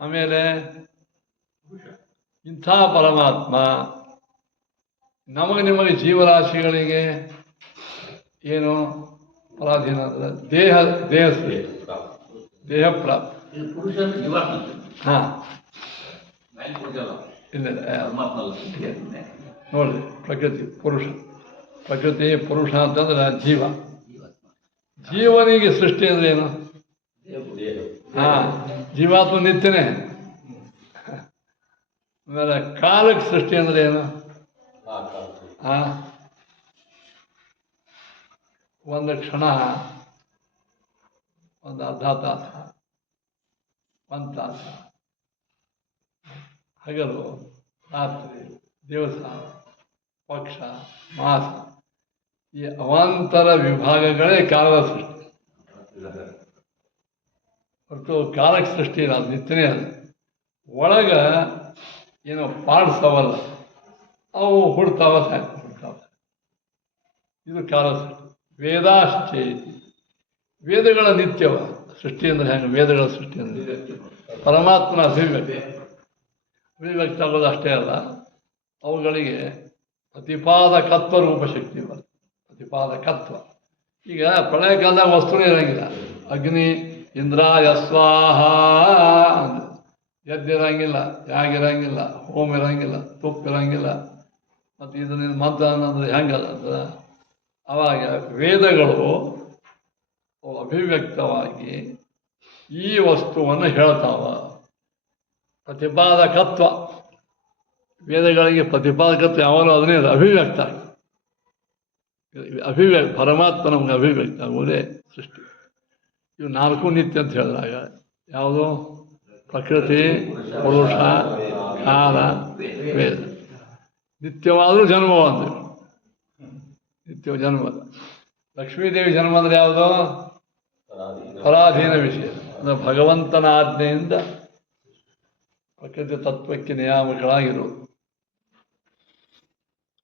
ಆಮೇಲೆ ಇಂಥ ಪರಮಾತ್ಮ ನಮಗೆ ನಿಮಗೆ ಜೀವರಾಶಿಗಳಿಗೆ ಏನು ಪರಾಧೀನ ಅಂದರೆ ದೇಹ ಪ್ರಾಪ್ತಿ. ಹಾಂ ಇಲ್ಲ ನೋಡ್ರಿ, ಪ್ರಕೃತಿ ಪುರುಷ ಅಂತಂದ್ರೆ ಜೀವ. ಜೀವನಿಗೆ ಸೃಷ್ಟಿ ಅಂದ್ರೆ ಏನು? ಹಾಂ, ಜೀವಾತ್ಮ ನಿತ್ಯನೇ. ಆಮೇಲೆ ಕಾಲಕ್ಕೆ ಸೃಷ್ಟಿ ಅಂದ್ರೆ ಏನು? ಹಾಂ, ಒಂದು ಕ್ಷಣ, ಒಂದು ಅರ್ಧ ತಾಸ, ಒಂದು ತಾಸ, ಹಗಲು ರಾತ್ರಿ, ದಿವಸ, ಪಕ್ಷ, ಮಾಸ, ಈ ಅವಾಂತರ ವಿಭಾಗಗಳೇ ಕಾಲದ ಸೃಷ್ಟಿ. ಹೊರತು ಕಾಲಕ್ಕೆ ಸೃಷ್ಟಿ ಇಲ್ಲ, ಅದು ನಿತ್ಯನೇ ಅಲ್ಲ. ಒಳಗ ಏನೋ ಪಾರ್ಟ್ಸ್ ಅವಲ್ಲ, ಅವು ಹುಡ್ತಾವ ಹುಡ್ತಾವ. ಇದು ಕಾಲ ಸೃಷ್ಟಿ. ವೇದಾಶ್ಚೇತಿ, ವೇದಗಳ ನಿತ್ಯವ ಸೃಷ್ಟಿ ಅಂದ್ರೆ ಹೆಂಗೆ? ವೇದಗಳ ಸೃಷ್ಟಿ ಅಂದ್ರೆ ಪರಮಾತ್ಮನ ಅಭಿವ್ಯಕ್ತಿ ಆಗೋದು ಅಷ್ಟೇ ಅಲ್ಲ, ಅವುಗಳಿಗೆ ಪ್ರತಿಪಾದಕತ್ವ ರೂಪಶಕ್ತಿ ಬರ್ತದೆ. ಪ್ರತಿಪಾದಕತ್ವ. ಈಗ ಪ್ರಳಯ ಕಾಲದಾಗ ವಸ್ತುನೇ ಇರಂಗಿಲ್ಲ. ಅಗ್ನಿ ಇಂದ್ರಾಯ ಸ್ವಾಹ ಎದ್ದಿರಂಗಿಲ್ಲ, ಯಾಗಿರಂಗಿಲ್ಲ, ಹೋಮ ಇರಂಗಿಲ್ಲ, ತುಪ್ಪ ಇರಂಗಿಲ್ಲ. ಮತ್ತು ಇದನ್ನ ಮಂತ್ರ ಅನ್ನೋದು ಹೆಂಗಲ್ಲ ಅಂದ್ರೆ ಆವಾಗ ವೇದಗಳು ಅಭಿವ್ಯಕ್ತವಾಗಿ ಈ ವಸ್ತುವನ್ನು ಹೇಳ್ತಾವ. ಪ್ರತಿಪಾದಕತ್ವ, ವೇದಗಳಿಗೆ ಪ್ರತಿಪಾದಕತ್ವ ಯಾವಾಗಲೂ ಅದನ್ನೇ ಅಭಿವ್ಯಕ್ತ ಪರಮಾತ್ಮ ನಮ್ಗೆ ಅಭಿವ್ಯಕ್ತ ಆಗುವುದೇ ಸೃಷ್ಟಿ. ಇವು ನಾಲ್ಕು ನಿತ್ಯ ಅಂತ ಹೇಳಿದಾಗ ಯಾವುದು? ಪ್ರಕೃತಿ, ಪುರುಷ, ಕಾಲ, ವೇದ. ನಿತ್ಯವಾದರೂ ಜನ್ಮವಂತ ನಿತ್ಯ ಜನ್ಮದ. ಲಕ್ಷ್ಮೀದೇವಿ ಜನ್ಮ ಅಂದರೆ ಯಾವುದು? ಪರಾಧೀನ ವಿಷಯ ಅಂದರೆ ಭಗವಂತನ ಆಜ್ಞೆಯಿಂದ ಪ್ರಕೃತಿ ತತ್ವಕ್ಕೆ ನಿಯಾಮಕಗಳಾಗಿರೋದು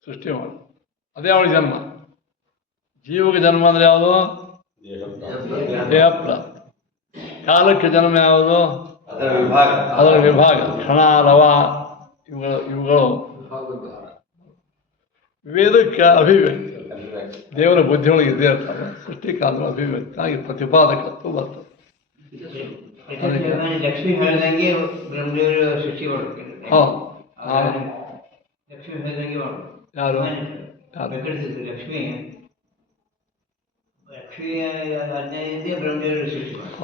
ಸೃಷ್ಟಿ ಮಾಡಿ. ಅದೇ ಅವಳ ಜನ್ಮ. ಜೀವಕ್ಕೆ ಜನ್ಮ ಅಂದರೆ ಯಾವುದು? ದೇಹ ಪ್ರಾಪ್ತಿ. ಕಾಲಕ್ಕೆ ಜನ್ಮ ಯಾವುದು? ಅದರ ವಿಭಾಗ. ಕ್ಷಣ, ರವ ಇವುಗಳು ವೇದಕ್ಕೆ ಅಭಿವ್ಯಕ್ತಿ. ದೇವರ ಬುದ್ಧಿಯೊಳಗೆ ಇದ್ದೇ ಇರ್ತಾರೆ. ಸೃಷ್ಟಿಕಾಲದ ಅಭಿವ್ಯಕ್ತಿ ಆಗಿ ಪ್ರತಿಪಾದಕತ್ವ ಬರ್ತದೆ. ಲಕ್ಷ್ಮೀ ಹೇಳಿದಂಗೆ ಬ್ರಹ್ಮದೇವರು ಸೃಷ್ಟಿ ಮಾಡ್ತಾರೆ. ಹೌದು. ಲಕ್ಷ್ಮಿ ಹೇಳಿದಂಗೆ ಮಾಡು. ಯಾರು ಪ್ರಕಟಿಸಿದ್ರು ಲಕ್ಷ್ಮಿ ಅಜ್ಞಾನದಿಂದ ಬ್ರಹ್ಮದೇವರು ಸೃಷ್ಟಿ ಮಾಡಿ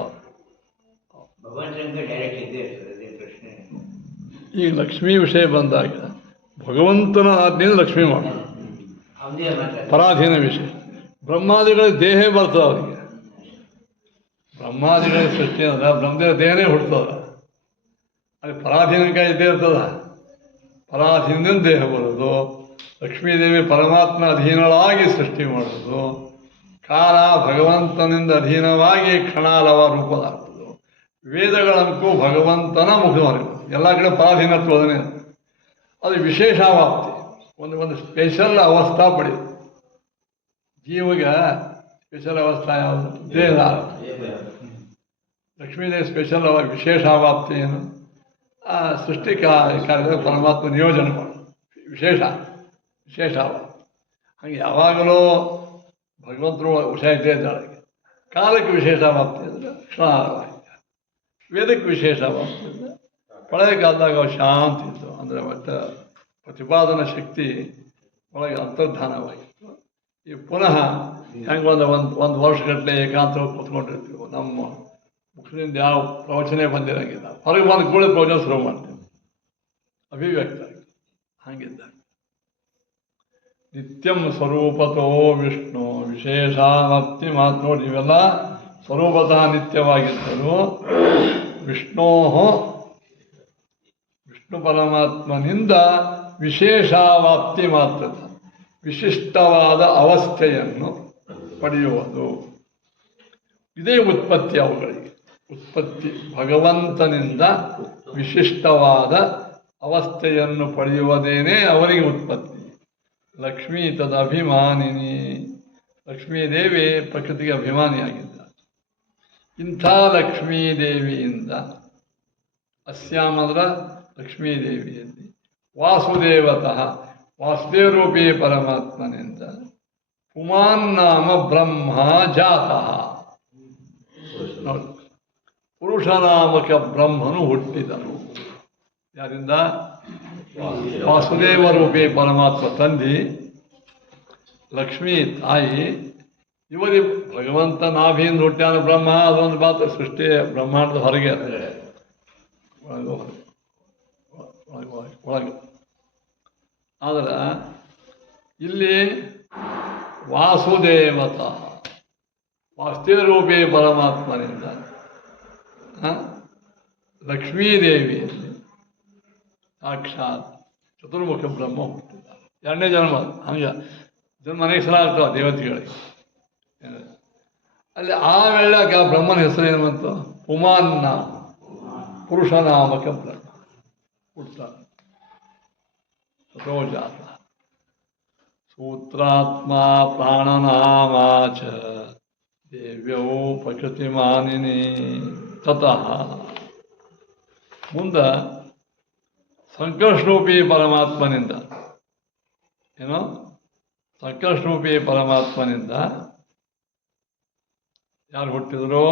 ಭಗವಂತನಿಗೆ ಡೈರೆಕ್ಟ್ ಇದ್ದೇ ಇರ್ತದೆ ಅದೇ ಪ್ರಶ್ನೆ. ಈ ಲಕ್ಷ್ಮೀ ವಿಷಯ ಬಂದಾಗ ಭಗವಂತನ ಆಜ್ಞೆಯಿಂದ ಲಕ್ಷ್ಮೀ ಮಾಡ್ತಾರೆ, ಅವನೇ ಮಾತಾಡ ಪರಾಧೀನ ವಿಷಯ. ಬ್ರಹ್ಮಾದಿಗಳ ದೇಹ ಬರ್ತದೆ ಅವರಿಗೆ. ಬ್ರಹ್ಮಾದಿಗಳ ಸೃಷ್ಟಿ ಅಂದ್ರೆ ಬ್ರಹ್ಮದೇವ ದೇಹನೇ ಹುಡ್ತದ, ಅಲ್ಲಿ ಪರಾಧೀನಕ ಇದ್ದೇ ಇರ್ತದ. ಪರಾಧೀನದಿಂದ ದೇಹ ಬರೋದು, ಲಕ್ಷ್ಮೀದೇವಿ ಪರಮಾತ್ಮ ಅಧೀನಳಾಗಿ ಸೃಷ್ಟಿ ಮಾಡೋದು, ಕಾಲ ಭಗವಂತನಿಂದ ಅಧೀನವಾಗಿ ಕ್ಷಣಾಲವ ರೂಪದಾಗ್ತದೆ. ವೇದಗಳಂತೂ ಭಗವಂತನ ಮುಖದವರೆಗೂ ಎಲ್ಲ ಕಡೆ ಪರಾಧೀನತ್ವದನೇ. ಅದು ವಿಶೇಷಾವಾಪ್ತಿ, ಒಂದು ಸ್ಪೆಷಲ್ ಅವಸ್ಥಾ ಪಡೆಯುತ್ತೆ. ಜೀವಿಗೆ ಸ್ಪೆಷಲ್ ಅವಸ್ಥಾ ಯಾವುದು? ದೇಹ. ಲಕ್ಷ್ಮೀದೇವಿ ಸ್ಪೆಷಲ್ ವಿಶೇಷಾವಾಪ್ತಿ ಏನು? ಆ ಸೃಷ್ಟಿ ಕಾರ್ಯದ ಪರಮಾತ್ಮ ನಿಯೋಜನೆ ಮಾಡೋದು ವಿಶೇಷಾವಾಪ್ತಿ. ಹಾಗೆ ಯಾವಾಗಲೂ ಭಗವಂತರು ವಿಷಯ ಇದ್ದೇ ಇದ್ದಾಳೆ. ಕಾಲಕ್ಕೆ ವಿಶೇಷಾವಾಪ್ತಿ ಅಂದರೆ ಕ್ಷಣವಾಕ್ಯ, ವೇದಕ್ಕೆ ವಿಶೇಷವಾಪ್ತಿ ಅಂದರೆ ಪಳೆಯ ಕಾಲದಾಗ ಅವು ಶಾಂತಿ ಇತ್ತು, ಅಂದರೆ ಒಟ್ಟು ಪ್ರತಿಪಾದನಾ ಶಕ್ತಿ ಒಳಗೆ ಅಂತರ್ಧಾನವಾಗಿತ್ತು. ಈ ಪುನಃ ಹೆಂಗೆ ಒಂದು ವರ್ಷಗಟ್ಟಲೆ ಏಕಾಂತವಾಗಿ ಕೂತ್ಕೊಂಡಿರ್ತೀವಿ, ನಮ್ಮ ಮುಖದಿಂದ ಯಾವ ಪ್ರವಚನೆ ಬಂದಿರೋಂಗಿಲ್ಲ, ಹೊರಗೆ ಬಂದ ಕೂಡ ಪ್ರವಚನ ಶುರು ಮಾಡ್ತೀವಿ, ಅಭಿವ್ಯಕ್ತ ಆಗಿ ಹಾಗಿದ್ದಾಗ ನಿತ್ಯಂ ಸ್ವರೂಪತೋ ವಿಷ್ಣು ವಿಶೇಷಾಮಪ್ತಿ ಮಾತು ನೋಡಿ. ಇವೆಲ್ಲ ಸ್ವರೂಪತಃ ನಿತ್ಯವಾಗಿದ್ದರು. ವಿಷ್ಣು ಪರಮಾತ್ಮನಿಂದ ವಿಶೇಷಾವಾಪ್ತಿ ಮಾತ್ರ, ವಿಶಿಷ್ಟವಾದ ಅವಸ್ಥೆಯನ್ನು ಪಡೆಯುವುದು. ಇದೇ ಉತ್ಪತ್ತಿ ಅವುಗಳಿಗೆ. ಉತ್ಪತ್ತಿ ಭಗವಂತನಿಂದ ವಿಶಿಷ್ಟವಾದ ಅವಸ್ಥೆಯನ್ನು ಪಡೆಯುವುದೇನೇ ಅವರಿಗೆ ಉತ್ಪತ್ತಿ. ಲಕ್ಷ್ಮೀ ತದಭಿಮಾನಿನಿ, ಲಕ್ಷ್ಮೀದೇವಿ ಪ್ರಕೃತಿಗೆ ಅಭಿಮಾನಿಯಾಗಿದ್ದಾರೆ. ಇಂಥ ಲಕ್ಷ್ಮೀದೇವಿಯಿಂದ ಅಸ್ಯಾಮಂದ್ರ ಲಕ್ಷ್ಮೀದೇವಿಯಲ್ಲಿ ವಾಸುದೇವತಃ ವಾಸುದೇವರೂಪಿ ಪರಮಾತ್ಮನಿಂದ ಪುಮಾನ್ ನಾಮ ಬ್ರಹ್ಮ ಜಾತಃ. ನೋಡಿ, ಪುರುಷನಾಮಕ ಬ್ರಹ್ಮನು ಹುಟ್ಟಿದನು. ಯಾರಿಂದ? ವಾಸುದೇವರೂಪಿ ಪರಮಾತ್ಮ ತಂದೆ ಲಕ್ಷ್ಮೀ ತಾಯಿ. ಇವರಿ ಭಗವಂತ ನಾಭಿಯಿಂದ ಹುಟ್ಟ್ಯಾನ ಬ್ರಹ್ಮ, ಅದೊಂದು ಮಾತ್ರ ಸೃಷ್ಟಿ ಬ್ರಹ್ಮಾಂಡದ ಹೊರಗೆ ಒಳಗೆ. ಆದ್ರೆ ಇಲ್ಲಿ ವಾಸುದೇವತಃ ವಾಸುದೇವರೂಪಿ ಪರಮಾತ್ಮನಿಂದ ಲಕ್ಷ್ಮೀದೇವಿಯಲ್ಲಿ ಸಾಕ್ಷಾತ್ ಚತುರ್ಮುಖ ಬ್ರಹ್ಮ ಹುಟ್ಟಿದ. ಎರಡನೇ ಜನ್ಮ. ಹಂಗೆ ಜನ್ಮ ಅನೇಕ ಸಲ ಆಗ್ತಾವ ದೇವತೆಗಳಿಗೆ. ಅಲ್ಲಿ ಆ ವೇಳೆಗೆ ಆ ಬ್ರಹ್ಮನ ಹೆಸರು ಏನು ಬಂತು? ಪುಮಾನ್ನ, ಪುರುಷನಾಮಕ ಬ್ರಹ್ಮ ಹುಡ್ತಾನೆ. ಸತೋಜಾತ ಸೂತ್ರಾತ್ಮ ಪ್ರಾಣನಾಮಾಚ ದೇವ್ಯವು ಪ್ರಕೃತಿಮಾನಿನಿ ತತಃ. ಮುಂದೆ ಸಂಕರ್ಷರೂಪಿ ಪರಮಾತ್ಮನಿಂದ ಏನೋ ಸಂಕರ್ಷರೂಪಿ ಪರಮಾತ್ಮನಿಂದ ಯಾರು ಹುಟ್ಟಿದ್ರು?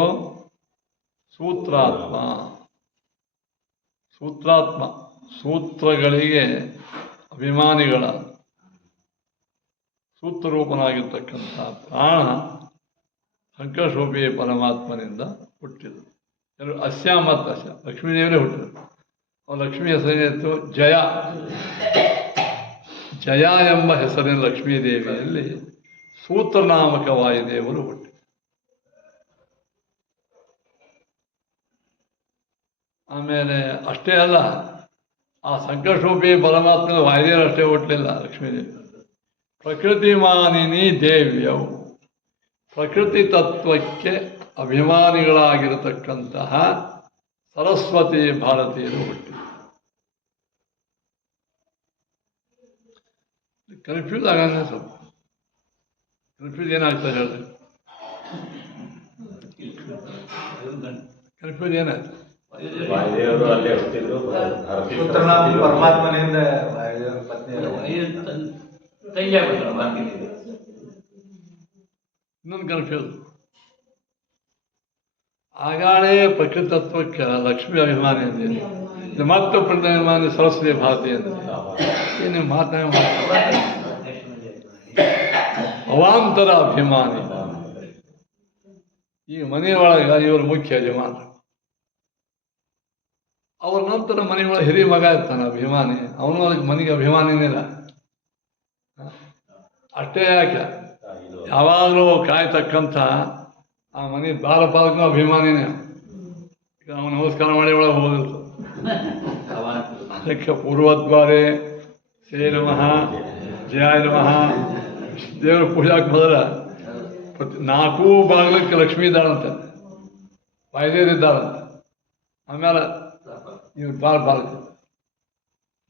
ಸೂತ್ರಾತ್ಮ. ಸೂತ್ರಗಳಿಗೆ ಅಭಿಮಾನಿಗಳ ಸೂತ್ರರೂಪನಾಗಿರ್ತಕ್ಕಂಥ ಪ್ರಾಣ ಸಂಕರ್ಷರೂಪಿ ಪರಮಾತ್ಮನಿಂದ ಹುಟ್ಟಿದರು. ಎಲ್ಲರೂ ಅಸ್ಯಾಂ ಮತ್ತು ಅಸ್ಯಾಂ ಲಕ್ಷ್ಮೀದೇವರೇ ಹುಟ್ಟಿದರು. ಅವರ ಲಕ್ಷ್ಮೀ ಹೆಸರೇನಿತ್ತು? ಜಯ. ಜಯ ಎಂಬ ಹೆಸರಿನ ಲಕ್ಷ್ಮೀದೇವಿಯಲ್ಲಿ ಸೂತ್ರನಾಮಕ ವಾಯುದೇವರು ಹುಟ್ಟಿದರು. ಆಮೇಲೆ ಅಷ್ಟೇ ಅಲ್ಲ, ಆ ಸಂಕರ್ಷರೂಪಿ ಪರಮಾತ್ಮನ ವಾಯುದೇವರು ಅಷ್ಟೇ ಹುಟ್ಟಲಿಲ್ಲ. ಲಕ್ಷ್ಮೀದೇವಿ ಪ್ರಕೃತಿಮಾನಿನಿ ದೇವ್ಯವು, ಪ್ರಕೃತಿ ತತ್ವಕ್ಕೆ ಅಭಿಮಾನಿಗಳಾಗಿರತಕ್ಕಂತಹ ಸರಸ್ವತಿ ಭಾರತೀಯರು ಹುಟ್ಟಿದರು. ಕನ್ಫ್ಯೂಸ್ ಆಗಂದ್ರೆ ಸ್ವಲ್ಪ ಕನ್ಫ್ಯೂಸ್ ಏನಾಗ್ತದೆ ಹೇಳಿದ್ರೆ? ಕನ್ಫ್ಯೂಸ್ ಏನಾಯ್ತು? ಪರಮಾತ್ಮನಿಂದ ಇನ್ನೊಂದು ಕನ್ಫ್ಯೂಸ್. ಆಗಾಳೆ ಪ್ರಕೃತಿ ತತ್ವಕ್ಕೆ ಲಕ್ಷ್ಮೀ ಅಭಿಮಾನಿ ಅಂದೇನು? ಇದು ಮತ್ತು ಪ್ರಧಾನಮಾನ್ಯ ಸರಸ್ವತಿ ಭಾರತಿ ಅಂತ ಏನು ಮಾತನಾಡಿ ಅವಾಂತರ ಅಭಿಮಾನಿ. ಈ ಮನೆಯೊಳಗೆ ಇವರು ಮುಖ್ಯ ಯಜಮಾನರು. ಅವ್ರ ನಂತರ ಮನೆಯೊಳಗೆ ಹಿರಿಯ ಮಗ ಇರ್ತಾನೆ ಅಭಿಮಾನಿ, ಅವನು ಅದಕ್ಕೆ ಮನೆಗೆ ಅಭಿಮಾನಿನಿಲ್ಲ. ಅಷ್ಟೇ ಯಾಕೆ ಯಾವಾಗಲೂ ಕಾಯ್ತಕ್ಕಂಥ ಆ ಮನೆ ಬಾಲಪಾಲಕನೂ ಅಭಿಮಾನಿನೇ. ಅವನು ನಮಸ್ಕಾರ ಮಾಡಿ ಒಳಗೆ ಹೋಗಿರ್ತ. ಅದಕ್ಕೆ ಪೂರ್ವದ್ವಾರೆ ಶ್ರೀ ನಮಃ ಜಯಾಯ ನಮಃ ದೇವರ ಪೂಜಾಕ್ಕೆ ಮೊದಲ ನಾಲ್ಕೂ ಬಾಗಿಲಕ್ಕೆ ಲಕ್ಷ್ಮೀ ಇದ್ದಾಳಂತೆ, ವಾಯುದೇವರಿದ್ದಾಳಂತೆ. ಆಮೇಲೆ ಇವ್ರು ಬಾಲಕ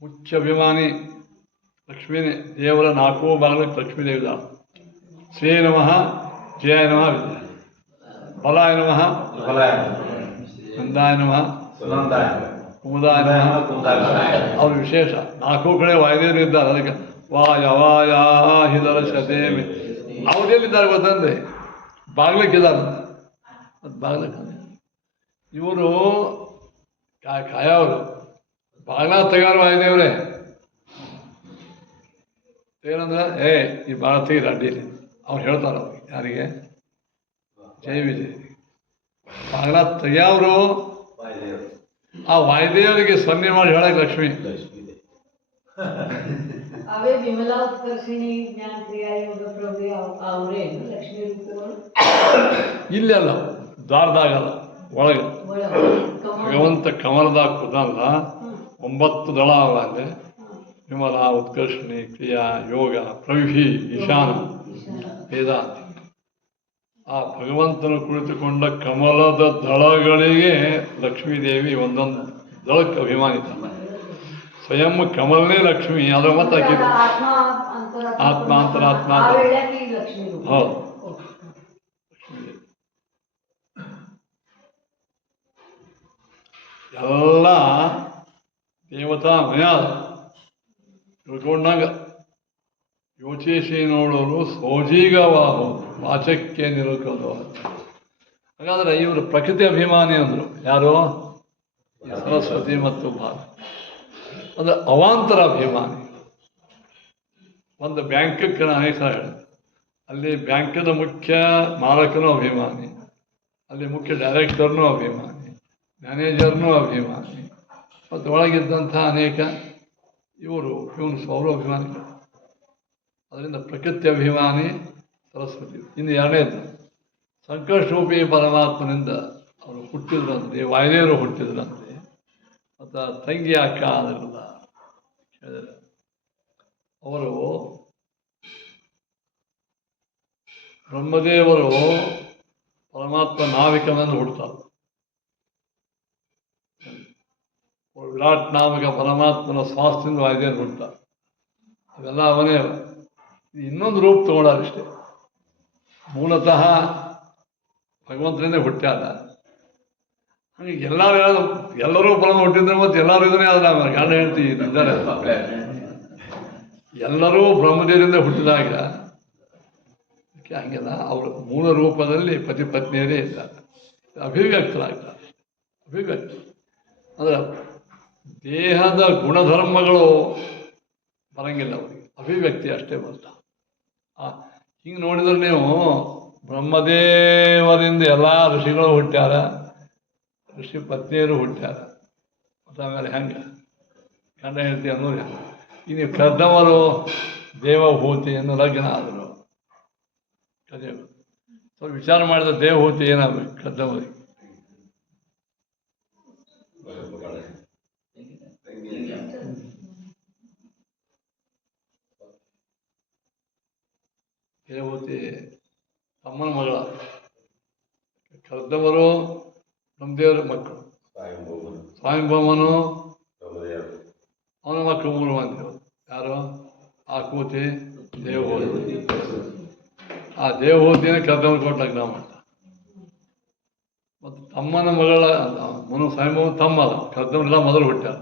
ಮುಖ್ಯ ಅಭಿಮಾನಿ ಲಕ್ಷ್ಮೀನೇ. ದೇವರ ನಾಲ್ಕೂ ಬಾಗಿಲಕ್ಕೆ ಲಕ್ಷ್ಮೀ ದೇವಿ ಇದ್ದಾಳೆ. ಶ್ರೀ ನಮಃ ಜಯಾಯ ನಮಃ ಬಲಾಯ ನಮಃ ನಂದಾಯ ನಮಃ ಕುಮುದಾಯ ನಮಃ. ಅವ್ರ ವಿಶೇಷ ನಾಲ್ಕು ಕಡೆ ವಾಯುದೇವರು ಇದ್ದಾರೆ. ಅದಕ್ಕೆ ವಾಯ ವಾಯ ಹಿದರ್ಶತೆ ಅವರೆಲ್ಲಿದ್ದಾರೆ ಗೊತ್ತಂದ್ರೆ ಬಾಗ್ಲಕ್ಕಿದ್ದಾರೆ. ಅದು ಬಾಗ್ಲಕ್ಕೆ ಇವರು ಕಾಯವರು ಬಾಗ್ಲ ತೆಗಾರು ವಾಯುದೇವ್ರೆ ಏನಂದ್ರೆ ಈ ಬಾಗ್ಲ ತೆಗೀರಿ ಅಡ್ಡಿಲಿ ಅವ್ರು ಹೇಳ್ತಾರ ಯಾರಿಗೆ ಜೈ ವಿಜಯ್ ಬಾಗ್ಲ ತೆಗಿಯವರು ಆ ವಾಯುದೇವರಿಗೆ ಸೊನ್ನೆ ಮಾಡಿ ಹೇಳಕ್ಕೆ ಲಕ್ಷ್ಮಿ. ಅವೇ ವಿಮಲಾ ಉತ್ಕರ್ಷಿಣಿ ಜ್ಞಾನ ಕ್ರಿಯಾ ಯೋಗ ಪ್ರಭು ಅವರೇ ಲಕ್ಷ್ಮೀ ರೂಪಗಳು ಇಲ್ಲೆಲ್ಲ ದ್ವಾರದಾಗಲ್ಲ ಒಳಗೆ ಭಗವಂತ ಕಮಲದಾಗ ಕೂತಲ್ಲ. 9 ದಳ ಅವ ಅಲ್ಲಿ. ವಿಮಲಾ ಉತ್ಕರ್ಷಿಣಿ ಕ್ರಿಯಾ ಯೋಗ ಪ್ರವಿಭಿ ಈಶಾನ ವೇದಾಂತ. ಆ ಭಗವಂತನು ಕುಳಿತುಕೊಂಡ ಕಮಲದ ದಳಗಳಿಗೆ ಲಕ್ಷ್ಮೀದೇವಿ ಒಂದೊಂದು ದಳಕ್ಕೆ ಅಭಿಮಾನಿತ. ಸ್ವಯಂ ಕಮಲನೇ ಲಕ್ಷ್ಮಿ, ಅದರ ಮತ್ತೆ ಹಾಕಿದ್ರು ಆತ್ಮ ಅಂತರಾತ್ಮ. ಹೌದು ಎಲ್ಲ ದೇವತಾ ಮಯ ತಿಳ್ಕೊಂಡಾಗ ಯೋಚಿಸಿ ನೋಡೋರು ಸೋಜಿಗವಾಹು ವಾಚಕ್ಕೆ ನಿಲುಕೋದು. ಹಾಗಾದ್ರೆ ಇವರು ಪ್ರಕೃತಿ ಅಭಿಮಾನಿ ಅಂದರು ಯಾರು? ಸರಸ್ವತಿ ಮತ್ತು ಭಾರತಿ. ಅಂದರೆ ಅವಾಂತರ ಅಭಿಮಾನಿ. ಒಂದು ಬ್ಯಾಂಕಕ್ಕೆ ಅನೇಕ ಸಲ ಹೇಳಿದೆ, ಅಲ್ಲಿ ಬ್ಯಾಂಕದ ಮುಖ್ಯ ಮಾಲಕನೂ ಅಭಿಮಾನಿ, ಅಲ್ಲಿ ಮುಖ್ಯ ಡೈರೆಕ್ಟರ್ನೂ ಅಭಿಮಾನಿ, ಮ್ಯಾನೇಜರ್ನೂ ಅಭಿಮಾನಿ, ಮತ್ತು ಒಳಗಿದ್ದಂಥ ಅನೇಕ ಇವನು ಸೌರ ಅಭಿಮಾನಿಗಳು. ಅದರಿಂದ ಪ್ರಕೃತಿ ಅಭಿಮಾನಿ ಸರಸ್ವತಿ. ಇನ್ನು ಎರಡನೇದು ಸಂಕಷ್ಟರೂಪಿ ಪರಮಾತ್ಮನಿಂದ ಅವರು ಹುಟ್ಟಿದ್ರಂತೆ, ವಾಯುದೇವರು ಹುಟ್ಟಿದ್ರಂತೆ. ಮತ್ತು ತಂಗಿ ಅಕ್ಕ ಅದರಲ್ಲ ಹೇಳಿದ್ರೆ ಅವರು ಬ್ರಹ್ಮದೇವರು ಪರಮಾತ್ಮ ನಾವಿಕನನ್ನು ಹುಡ್ತಾರೆ. ವಿರಾಟ್ ನಾವಿಕ ಪರಮಾತ್ಮನ ಸ್ವಾಸ್ಥ್ಯದಿಂದ ವಾಯುದೇವರು ಹುಡ್ತಾರೆ. ಅವೆಲ್ಲ ಅವನೇ. ಇನ್ನೊಂದು ರೂಪ ತಗೊಳ್ಳೋರಿಷ್ಟೇ. ಮೂಲತಃ ಭಗವಂತನಿಂದ ಹುಟ್ಟ್ಯಾರ. ಹಂಗೆ ಎಲ್ಲರೂ ಪರಮ ಹುಟ್ಟಿದ್ರೆ ಮತ್ತು ಎಲ್ಲರೂ ಇದನ್ನೇ ಅಲ್ಲ. ಗಂಡ ಹೆಂಡತಿ ಇದ್ದಾರೆ, ಎಲ್ಲರೂ ಬ್ರಹ್ಮದೇವರಿಂದ ಹುಟ್ಟಿದಾಗ ಹಂಗೆಲ್ಲ ಅವರ ಮೂಲ ರೂಪದಲ್ಲಿ ಪತಿ ಪತ್ನಿಯರೇ ಇದ್ದಾರೆ, ಅಭಿವ್ಯಕ್ತರಾಗ್ತಾರೆ. ಅಭಿವ್ಯಕ್ತಿ ಅಂದರೆ ದೇಹದ ಗುಣಧರ್ಮಗಳು ಬರಂಗಿಲ್ಲ ಅವರಿಗೆ, ಅಭಿವ್ಯಕ್ತಿ ಅಷ್ಟೇ ಬರ್ತಾವೆ. ಹಿಂಗೆ ನೋಡಿದ್ರೆ ನೀವು ಬ್ರಹ್ಮದೇವರಿಂದ ಎಲ್ಲ ಋಷಿಗಳು ಹುಟ್ಟ್ಯಾರ, ಋಷಿ ಪತ್ನಿಯರು ಹುಟ್ಟ್ಯಾರ. ಮತ್ತು ಆಮೇಲೆ ಹೆಂಗೆ ಗಂಡ ಹೆಂಡತಿ ಅನ್ನೋದು ಹೆಂಗೆ. ಇನ್ನು ಕರ್ದವರು ದೇವಭೂತಿ ಅನ್ನೋ ಲಗ್ನ ಆದರು. ಕದೇ ಸ್ವಲ್ಪ ವಿಚಾರ ಮಾಡಿದ ದೇವಭೂತಿ ಏನಾಗಬೇಕು ಕರ್ದವರಿಗೆ? ದೇವಭೂತಿ ತಮ್ಮನ ಮಗಳ. ಕರ್ದವರು ಬ್ರಹ್ಮದೇವರ ಮಕ್ಕಳು. ಸ್ವಾಮಿಭೌಮನು ಅವನ ಮಕ್ಕಳು 3 ಮಂದಿ. ಯಾರು? ಆಕೂತಿ, ದೇವಹೂತಿ. ಆ ದೇವಹೂತಿನ ಕರ್ದವನು ಕೊಟ್ಟು ಲಗ್ನ ಮಾಡ್ತಾರೆ. ಮತ್ತು ತಮ್ಮನ ಮಗಳ ಸ್ವಾಮಿಭೌಮನ ತಮ್ಮ ಅಲ್ಲ, ಕರ್ದವನೆಲ್ಲ ಮೊದಲು ಹುಟ್ಟ್ಯಾರ,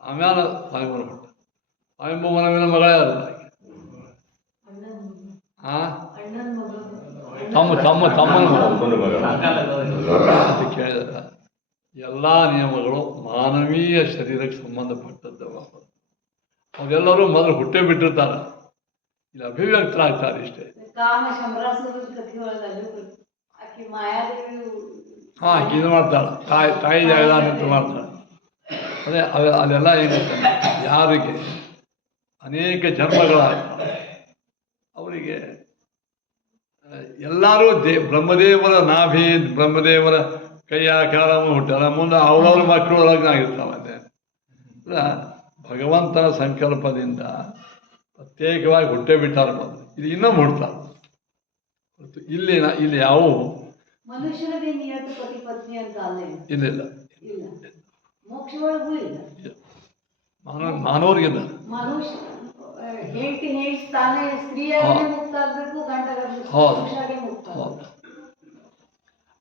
ಆಮೇಲೆ ಸ್ವಾಮಿಭೌಮನ ಹುಟ್ಟ. ಸ್ವಾಮಿಭೌಮನ ಮಗಳ ಯಾರಲ್ಲ ತಮ್ಮನ ಮಗ ಅಂತ ಕೇಳಿದಾರ. ಎಲ್ಲ ನಿಯಮಗಳು ಮಾನವೀಯ ಶರೀರಕ್ಕೆ ಸಂಬಂಧಪಟ್ಟದ್ದವ. ಅವೆಲ್ಲರೂ ಮೊದಲು ಹುಟ್ಟೇ ಬಿಟ್ಟಿರ್ತಾರೆ, ಇಲ್ಲಿ ಅಭಿವ್ಯಕ್ತರಾಗ್ತಾರೆ ಇಷ್ಟೇ. ಕಾಮ ಶಂಭರಾಸುರ ಕಥೆ ಒಳಗೆ ಆಕೆ ಮಾಯಾದೇವಿ ಆಕೆ ಇದು ಮಾಡ್ತಾಳೆ, ತಾಯಿ ಜಾಗದ ನಿಂತು ಮಾಡ್ತಾಳೆ. ಅದೇ ಅಲ್ಲೆಲ್ಲ ಏನಿದೆ, ಯಾರಿಗೆ ಅನೇಕ ಜನ್ಮಗಳಾಗ್ತವೆ ಅವರಿಗೆ ಎಲ್ಲರೂ ಬ್ರಹ್ಮದೇವರ ನಾಭಿ, ಬ್ರಹ್ಮದೇವರ ಕೈಯ ಕಾಲವನ್ನು ಹುಟ್ಟಾರ, ಮುಂದೆ ಅವರವ್ರ ಮಕ್ಕಳು ಲಗ್ನ ಆಗಿರ್ತಾವೆ. ಭಗವಂತನ ಸಂಕಲ್ಪದಿಂದ ಪ್ರತ್ಯೇಕವಾಗಿ ಹುಟ್ಟೇ ಬಿಟ್ಟಾರೆ. ಇದು ಇನ್ನೊಮ್ಮೆ ಹುಡ್ತಾರೆ. ಇಲ್ಲಿ ಯಾವ ಮನುಷ್ಯರದೇ ನಿಯತ ಪತಿ ಪತ್ನಿ ಅಂತ ಅಲ್ಲೇ ಇಲ್ಲ ಮೋಕ್ಷ ಒಳಗೂ ಇಲ್ಲ. ಮಾನವರಿಗಿಲ್ಲ. ಮನುಷ್ಯ ಹೆಂಡತಿ ತಾನೇ ಸ್ತ್ರೀಯಾಗಿ ಮುಕ್ತ ಆಗ್ಬೇಕು, ಗಂಡ ಮನುಷ್ಯಾಗೆ ಮುಕ್ತ.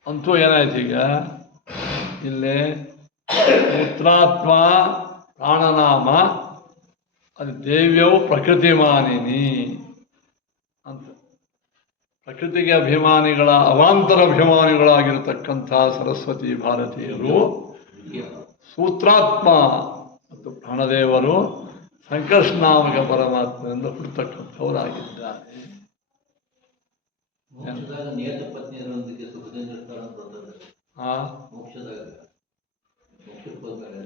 ಅಂತೂ ಏನಾಯ್ತು ಈಗ ಇಲ್ಲಿ ಪುತ್ರಾತ್ಮ ಪ್ರಾಣನಾಮ ಅದು ದೇವ್ಯವು ಪ್ರಕೃತಿ ಮಾನಿನಿ ಅಂತ. ಪ್ರಕೃತಿಗೆ ಅಭಿಮಾನಿಗಳ ಅವಾಂತರ ಅಭಿಮಾನಿಗಳಾಗಿರತಕ್ಕಂಥ ಸರಸ್ವತಿ ಭಾರತೀಯರು ಸೂತ್ರಾತ್ಮ ಮತ್ತು ಪ್ರಾಣದೇವರು ಸಂಕರ್ಷನಾಮಕ ಪರಮಾತ್ಮದಿಂದ ಹುಟ್ಟತಕ್ಕಂಥವರಾಗಿದ್ದಾರೆ. ನಿಯತ ಪತ್ನಿಯರೊಂದಿಗೆ ಸುಖದಿಂದ ಮೋಕ್ಷದಾಗ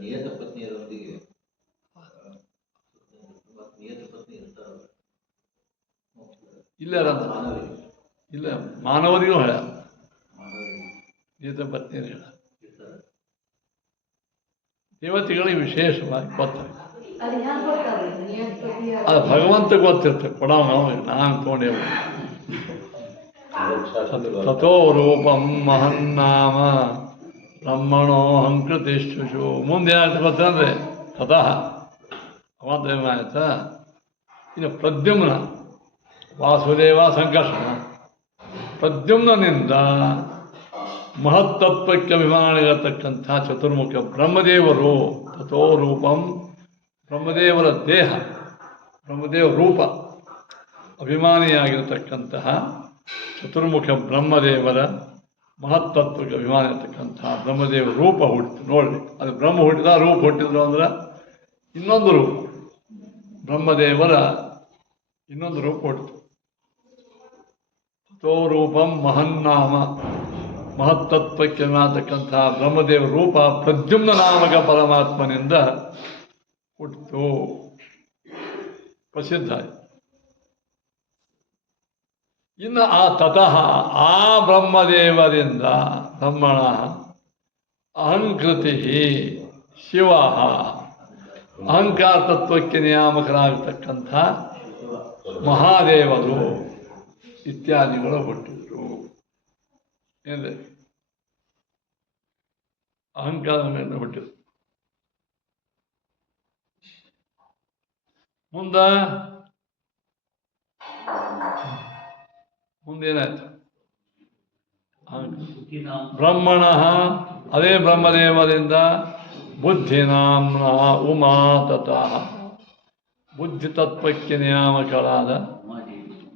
ನಿಯತ ಪತ್ನಿಯರೊಂದಿಗೆ ನಿಯತ ಪತ್ನಿ ಇರ್ತಾರ ಇಲ್ಲ ಮಾನವರಿಗೂ ಹೇಳ ನಿಯತ ಪತ್ನಿಯರು ಹೇಳ. ದೇವತೆಗಳಿಗೆ ವಿಶೇಷವಾಗಿ ಗೊತ್ತಾಗ ಅದು ಭಗವಂತ ಗೊತ್ತಿರ್ತದೆ, ಕೊಡೋ ನಾನು ತೊಗೊಂಡೇವು. ತಥೋ ರೂಪಂ ಮಹನ್ನಾಮ ಬ್ರಹ್ಮಣೋ ಹಂಕೃತಿಷ್ಠುಷು. ಮುಂದೆ ಏನಾಯ್ತು ಗೊತ್ತಂದ್ರೆ ತತಃ ಅವಂತ ಆಯ್ತಾ. ಇನ್ನು ಪ್ರದ್ಯುಮ್ನ ವಾಸುದೇವ ಸಂಕರ್ಷಣ, ಪ್ರದ್ಯುಮ್ನಿಂದ ಮಹತ್ತತ್ವಕ್ಕೆ ಅಭಿಮಾನಿರತಕ್ಕಂಥ ಚತುರ್ಮುಖ ಬ್ರಹ್ಮದೇವರು. ತಥೋ ರೂಪಂ ಬ್ರಹ್ಮದೇವರ ದೇಹ, ಬ್ರಹ್ಮದೇವ ರೂಪ ಅಭಿಮಾನಿಯಾಗಿರತಕ್ಕಂತಹ ಚತುರ್ಮುಖ ಬ್ರಹ್ಮದೇವರ ಮಹತ್ತತ್ವಕ್ಕೆ ಅಭಿಮಾನಿ ಇರತಕ್ಕಂಥ ಬ್ರಹ್ಮದೇವ ರೂಪ ಹುಟ್ಟಿತು. ನೋಡ್ರಿ, ಅದು ಬ್ರಹ್ಮ ಹುಟ್ಟಿದ ರೂಪ ಹುಟ್ಟಿದ್ರು ಅಂದ್ರೆ ಇನ್ನೊಂದು ರೂಪ, ಬ್ರಹ್ಮದೇವರ ಇನ್ನೊಂದು ರೂಪ ಹುಟ್ಟಿತು. ತಥೋ ರೂಪಂ ಮಹನ್ನಾಮ ಮಹತ್ತತ್ವಕ್ಕೆ ಅನ್ನತಕ್ಕಂಥ ಬ್ರಹ್ಮದೇವ ರೂಪ ಪ್ರದ್ಯುಮ್ನ ನಾಮಕ ಪರಮಾತ್ಮನಿಂದ ಹುಟ್ಟಿತು, ಪ್ರಸಿದ್ಧ ಆಯಿತು. ಇನ್ನು ಆ ತತಃ ಆ ಬ್ರಹ್ಮದೇವರಿಂದ ಬ್ರಹ್ಮಣ ಅಹಂಕೃತಿ ಶಿವ ಅಹಂಕಾರ ತತ್ವಕ್ಕೆ ನಿಯಾಮಕರಾಗತಕ್ಕಂಥ ಮಹಾದೇವರು ಇತ್ಯಾದಿಗಳು ಹುಟ್ಟಿದ್ರು. ಏನಿದೆ ಅಹಂಕಾರದ ಮೇಲೆ ಹುಟ್ಟಿದ್ರು. ಮುಂದೇನಾಯ್ತು? ಬ್ರಹ್ಮಣ ಅದೇ ಬ್ರಹ್ಮದೇವರಿಂದ ಬುದ್ಧಿನಾಮ್ನ ಉಮಾ ತತಃ ಬುದ್ಧಿ ತತ್ವಕ್ಕೆ ನಿಯಾಮಕರಾದ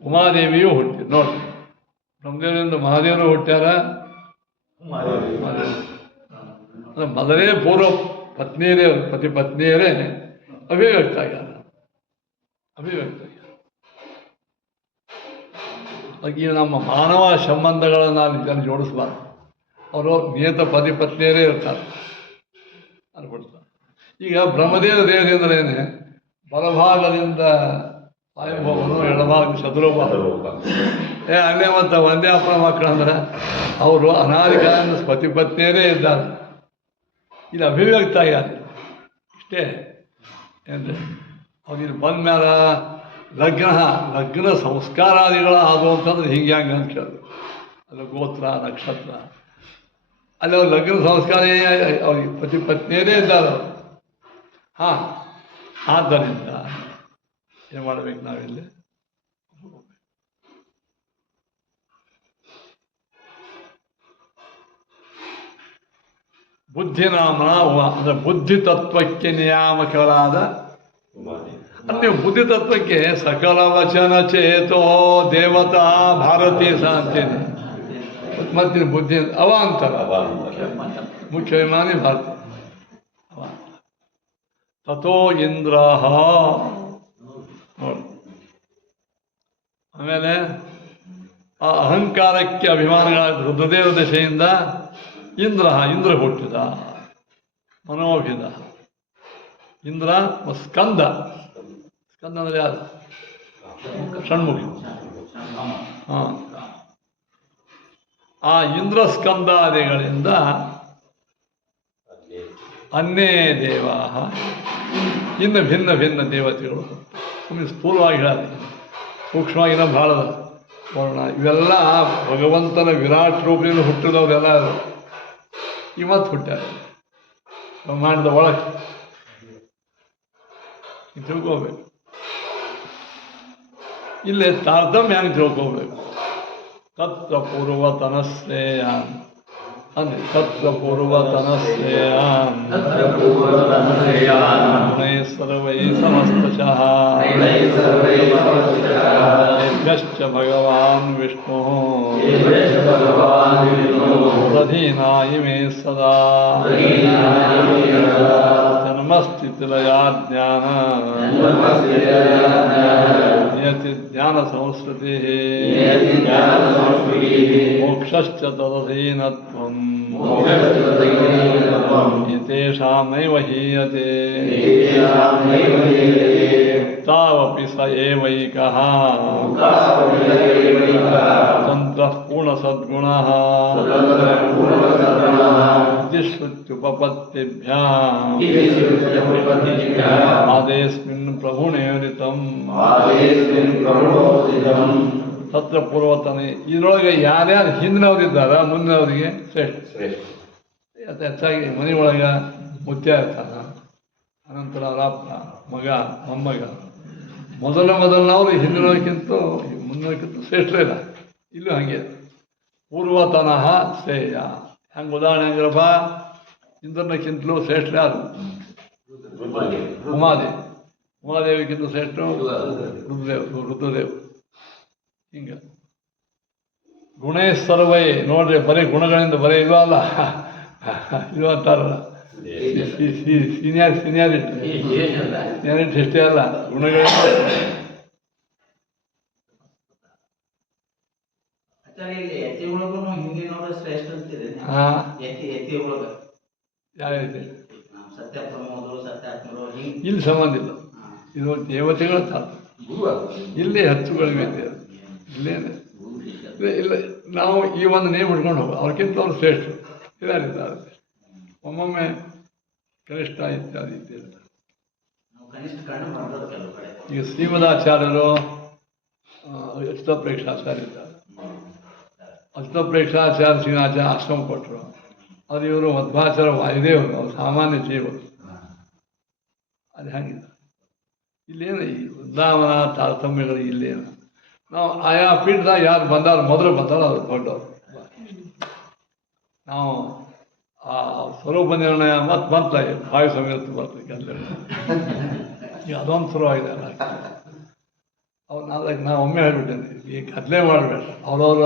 ಉಮಾದೇವಿಯೂ ಹುಟ್ಟಿದ್ರು. ನೋಡಿ, ಬ್ರಹ್ಮದೇವರಿಂದ ಮಹಾದೇವರು ಹುಟ್ಟ್ಯಾರ. ಮೊದಲೇ ಪೂರ್ವ ಪತ್ನಿಯರೇ, ಪತಿ ಪತ್ನಿಯರೇ ಅಭಿವ್ಯಕ್ತ ಆಗ್ಯಾರ. ಈಗ ನಮ್ಮ ಮಾನವ ಸಂಬಂಧಗಳನ್ನು ಅಲ್ಲಿ ಜೋಡಿಸ್ಬಾರ್ದು. ಅವರು ನಿಯತ ಪತಿ ಪತ್ನಿಯರೇ ಇರ್ತಾರೆ ಅನ್ಬಿಡ್ತಾರೆ. ಈಗ ಬ್ರಹ್ಮದೇವ ದೇವರಿಂದ ಏನೇ ಬಲಭಾಗದಿಂದ ಸ್ವಯಂಭವನು, ಎಡಭಾಗ ಶತ್ರುಭ. ಅಲ್ಲೇ ಮತ್ತು ಒಂದೇ ಅಪ್ಪನ ಮಕ್ಕಳು ಅಂದ್ರೆ ಅವರು ಅನಾದಿ ಕಾಲದಿಂದ ಪತಿ ಪತ್ನಿಯರೇ ಇದ್ದಾರೆ. ಇಲ್ಲಿ ಅಭಿವ್ಯಕ್ತ ಆಗ್ಯಾರ ಇಷ್ಟೇ. ಏನ್ರಿ ಅವ್ರಿಗೆ ಬಂದ ಮೇಲೆ ಲಗ್ನ ಸಂಸ್ಕಾರಾದಿಗಳು ಆದವು ಅಂತಂದ್ರೆ ಹಿಂಗೆ ಅಂತ ಕೇಳಿದ್ರು. ಅದು ಗೋತ್ರ ನಕ್ಷತ್ರ ಅಲ್ಲಿ ಅವ್ರು ಲಗ್ನ ಸಂಸ್ಕಾರ ಅವ್ರಿಗೆ ಪತಿ ಪತ್ನಿಯರೇ ಇದ್ದಾರೆ. ಹಾಂ, ಆದ್ದರಿಂದ ಏನು ಮಾಡಬೇಕು ನಾವಿಲ್ಲಿ? ಬುದ್ಧಿನಾಮನ ಅಂದರೆ ಬುದ್ಧಿ ತತ್ವಕ್ಕೆ ನಿಯಾಮಕರಾದ. ನೀವು ಬುದ್ಧಿ ತತ್ವಕ್ಕೆ ಸಕಲ ವಚನ ಚೇತೋ ದೇವತಾ ಭಾರತೀ ಸಹ ಅಂತೇನೆ. ಮತ್ತೆ ಬುದ್ಧಿ ಅವಾಂತರ ಮುಖ್ಯ ವಿಮಾನಿ ಭಾರತಿ ತಥೋ ಇಂದ್ರಾಹ ನೋಡಿ. ಆಮೇಲೆ ಆ ಅಹಂಕಾರಕ್ಕೆ ಅಭಿಮಾನಿಗಳಾದ ರುದ್ರದೇವ ದಶೆಯಿಂದ ಇಂದ್ರ ಹುಟ್ಟಿದ ಮನೋಭಿದ. ಇಂದ್ರ ಸ್ಕಂದ ಅಂದರೆ ಯಾರು? ಷಣ್ಮುಖಿ. ಹಾಂ, ಆ ಇಂದ್ರ ಸ್ಕಂದಾದಿಗಳಿಂದ ಅನ್ಯೇ ದೇವಾ, ಇನ್ನು ಭಿನ್ನ ಭಿನ್ನ ದೇವತೆಗಳು. ಸುಮ್ಮನೆ ಸ್ಥೂಲವಾಗಿ ಹೇಳೋದು, ಸೂಕ್ಷ್ಮವಾಗಿ ಇನ್ನೂ ಭಾಳದ ವರ್ಣ. ಇವೆಲ್ಲ ಭಗವಂತನ ವಿರಾಟ್ ರೂಪದಿಂದ ಹುಟ್ಟಿದವರೆಲ್ಲ ಇವತ್ತು ಹುಟ್ಟ್ಯಾರ ಬ್ರಹ್ಮಾಂಡದ ಒಳಗೆ. ತಿಳ್ಕೋಬೇಕು. ಇಲ್ಲೇ ತಾರತಮ್ಯ ಹೆಂಗೆ ತಿಳ್ಕೋಬೇಕು? ತತ್ರ ಪೂರ್ವತನಶ್ರೇಯಾನ್ ಅಂದರೆ ತತ್ರ ಪೂರ್ವತನಶ್ರೇಯಾನ್ ಗುಣೈ ಸರ್ವೈ ಸಮಸ್ತಶಃ ಏಭ್ಯಶ್ಚ ಭಗವಾನ್ ವಿಷ್ಣು ಪ್ರಧೀನಾ ಇಮೇ ಸದಾ ಜನ್ಮಸ್ಥಿತಿಲಯಾ ಜ್ಞಾನ ನಿಯತಿ ಜ್ಞಾನ ಸಂಸ್ಕೃತಿ ಮೋಕ್ಷಶ್ಚ ತದಧೀನತ್ವಂ ಏತೇಷಾಂ ನೈವ ಹೀಯತೆ ತಾವಪಿ ಸ ಏವೈಕಃ ತಂತ್ರಃ ಪೂರ್ಣಸದ್ಗುಣಃ ಇತಿ ಶ್ರುತ್ಯುಪಪತ್ತಿಭ್ಯಾಂ ಆದೇಸ್ಮಿನ್ ಪ್ರಭುನೇರಿತಂ ತತ್ರ ಪೂರ್ವತನೆ. ಇದರೊಳಗೆ ಯಾರ್ಯಾರು ಹಿಂದಿನವರಿದ್ದಾರ ಮುಂದಿನವರಿಗೆ ಶ್ರೇಷ್ಠ. ಹೆಚ್ಚಾಗಿ ಮನೆ ಒಳಗೆ ಮುತ್ಯ ಇರ್ತಾನ, ಅನಂತರ ಅವರ ಅಪ್ಪ, ಮಗ, ಮೊಮ್ಮಗ. ಮೊದಲನವರು ಹಿಂದಿನವರಿಗಿಂತ ಮುಂದಿನಕ್ಕಿಂತ ಶ್ರೇಷ್ಠರೇ ಇಲ್ಲ. ಇಲ್ಲೂ ಹಾಗೆ ಪೂರ್ವತನಃ ಶ್ರೇಯ. ಹೆಂಗೆ ಉದಾಹರಣೆ ಹೆಂಗ್ರಪ್ಪ? ಇಂದ್ರನಕ್ಕಿಂತಲೂ ಶ್ರೇಷ್ಠ ಯಾರು? ಉಮಾದೇವಿಗಿಂತ ಶ್ರೇಷ್ಠ ರುದ್ರದೇವ್. ಹಿಂಗೆ ಗುಣೇ ಸರ್ವೈ. ನೋಡ್ರಿ, ಬರೀ ಗುಣಗಳಿಂದ ಬರೀ ಇಲ್ವಲ್ಲ, ಇದು ಅಂತಾರಲ್ಲ ಸೀನಿಯಾರಿಟಿ ಅಷ್ಟೇ ಅಲ್ಲ, ಗುಣಗಳಿಂದ. ಹಾಂ, ಯಾವ ರೀತಿ? ಇಲ್ಲಿ ಸಂಬಂಧ ಇಲ್ಲ. ಇದು ದೇವತೆಗಳ ತಾತ. ಇಲ್ಲೇ ಹಚ್ಚುಗಳಿವೆ. ಇಲ್ಲೇನೆ ಇಲ್ಲ. ನಾವು ಈ ಒಂದು ನೇಮ್ ಹಿಡ್ಕೊಂಡು ಹೋಗೋದು. ಅವ್ರಿಗಿಂತ ಅವ್ರು ಶ್ರೇಷ್ಠರು ಇದಾರಿದ್ದಾರೆ. ಒಮ್ಮೊಮ್ಮೆ ಕನಿಷ್ಠ ಇತ್ಯಾದಿ ಇತ್ಯಾದಿ. ಈಗ ಶ್ರೀಮದಾಚಾರ್ಯರು ಅಚ್ಯುತ ಪ್ರೇಕ್ಷಾಚಾರ್ಯ ಇದ್ದಾರೆ. ಅಚ್ಯುತ ಪ್ರೇಕ್ಷಾಚಾರ್ಯ ಶ್ರೀನಾಚಾರ್ಯ ಆಶ್ರಮ ಕೊಟ್ಟರು. ಅದು ಇವರು ಮಧ್ವಾಚಾರ್ಯ ವಾಯುದೇವರು, ಅವರು ಸಾಮಾನ್ಯ ಜೀವರು. ಅದು ಹಾಗಿದೆ. ಇಲ್ಲೇನು ಈ ವೃಂದಾವನ ತಾರತಮ್ಯಗಳು ಇಲ್ಲೇನು. ನಾವು ಆಯಾ ಪೀಠದಾಗ ಯಾರು ಬಂದಾರ, ಮೊದಲು ಬಂದಾರ ಅವ್ರು ದೊಡ್ಡವರು. ನಾವು ಆ ಸ್ವರೂಪ ನಿರ್ಣಯ ಮತ್ತೆ ವಾಯು ಸಮೇತ ಬರ್ತದೆ ಅಲ್ಲೇ. ಈಗ ಅದೊಂದು ಶುರುವಾಗಿದೆ ಅಲ್ಲ. ಅವ್ರು ನಾಲ್ಕು ನಾವು ಒಮ್ಮೆ ಹೇಳ್ಬಿಟ್ಟೇನೆ, ಈಗ ಕತ್ಲೆ ಮಾಡಬೇಡ. ಅವರವರ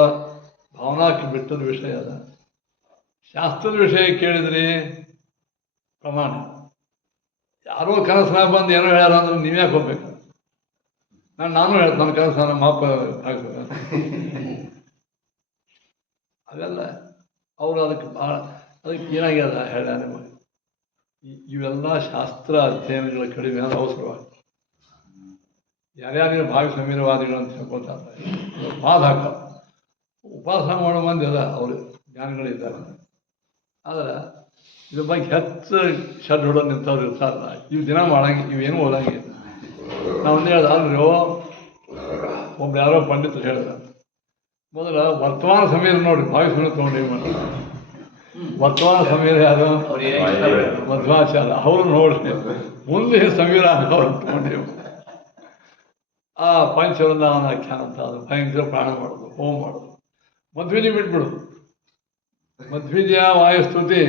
ಭಾವನಾಕ್ಕೆ ಬಿಟ್ಟದ ವಿಷಯ ಅದ. ಶಾಸ್ತ್ರದ ವಿಷಯ ಕೇಳಿದ್ರಿ ಪ್ರಮಾಣ. ಯಾರೋ ಕನಸನಾಗ ಬಂದು ಏನೋ ಹೇಳ್ಯಾರ ಅಂದ್ರೆ ನೀವ್ಯಾಕೆ ಹೋಗ್ಬೇಕು? ನಾನು ಹೇಳ್ತೀನಿ, ನನ್ನ ಕನಸು ನಮ್ಮ ಅಪ್ಪ ಆಗ್ತದೆ. ಅವೆಲ್ಲ ಅವರು ಅದಕ್ಕೆ ಏನಾಗ್ಯದ ಹೇಳ್ಯಾರ. ಇವೆಲ್ಲ ಶಾಸ್ತ್ರ ಅಧ್ಯಯನಗಳ ಕಡಿಮೆ ಅಂದ್ರೆ ಅವಸರವಾಗಿ ಯಾರ್ಯಾರಿಗೆ ಭಾವಿ ಸಮೀರವಾದಿಗಳು ಅಂತ ಹೇಳ್ಕೊಳ್ತಾರೆ. ವಾದ ಹಾಕ ಉಪಾಸನ ಮಾಡೋ ಮಂದಿ ಅದ, ಅವರು ಜ್ಞಾನಿಗಳಿದ್ದಾರೆ. ಆದ್ರೆ ಇದ್ರ ಬಗ್ಗೆ ಹೆಚ್ಚು ಶಡ್ ಹೊಡೋ ನಿಂತವ್ರು ಇರ್ತಾರಲ್ಲ, ಇವು ದಿನ ಮಾಡಂಗೆ, ಇವೇನು ಓದಂಗೆ. ನಾವು ಒಂದು ಹೇಳ್ದ ಅಲ್ರಿ, ಒಬ್ರು ಯಾರೋ ಪಂಡಿತರು ಹೇಳಿದ, ಮೊದಲ ವರ್ತಮಾನ ಸಮೀರ ನೋಡಿ, ಭಾವಿ ಸಮೀರ ತೊಗೊಂಡು ಏನು ಮಾಡೋದು. ವರ್ತಮಾನ ಸಮೀರ ಯಾರು? ಮಧ್ವಾಚಾರ್ಯ. ಅವರು ನೋಡ್ರಿ, ಮುಂದೆ ಸಮೀರ ಅವ್ರು ತೊಗೊಂಡೇವು. ಆ ಪಂಚವೃಂದಾವನ ಆಖ್ಯಾನ ಅಂತ, ಅದು ಭಯಂಕರ ಪ್ರಾಣ ಮಾಡೋದು, ಹೋಮ ಮಾಡೋದು. ಮಧ್ವಿಜಿ ಬಿಟ್ಬಿಡು. ಮಧ್ವಿಜಯ ವಾಯುಸ್ತುತಿ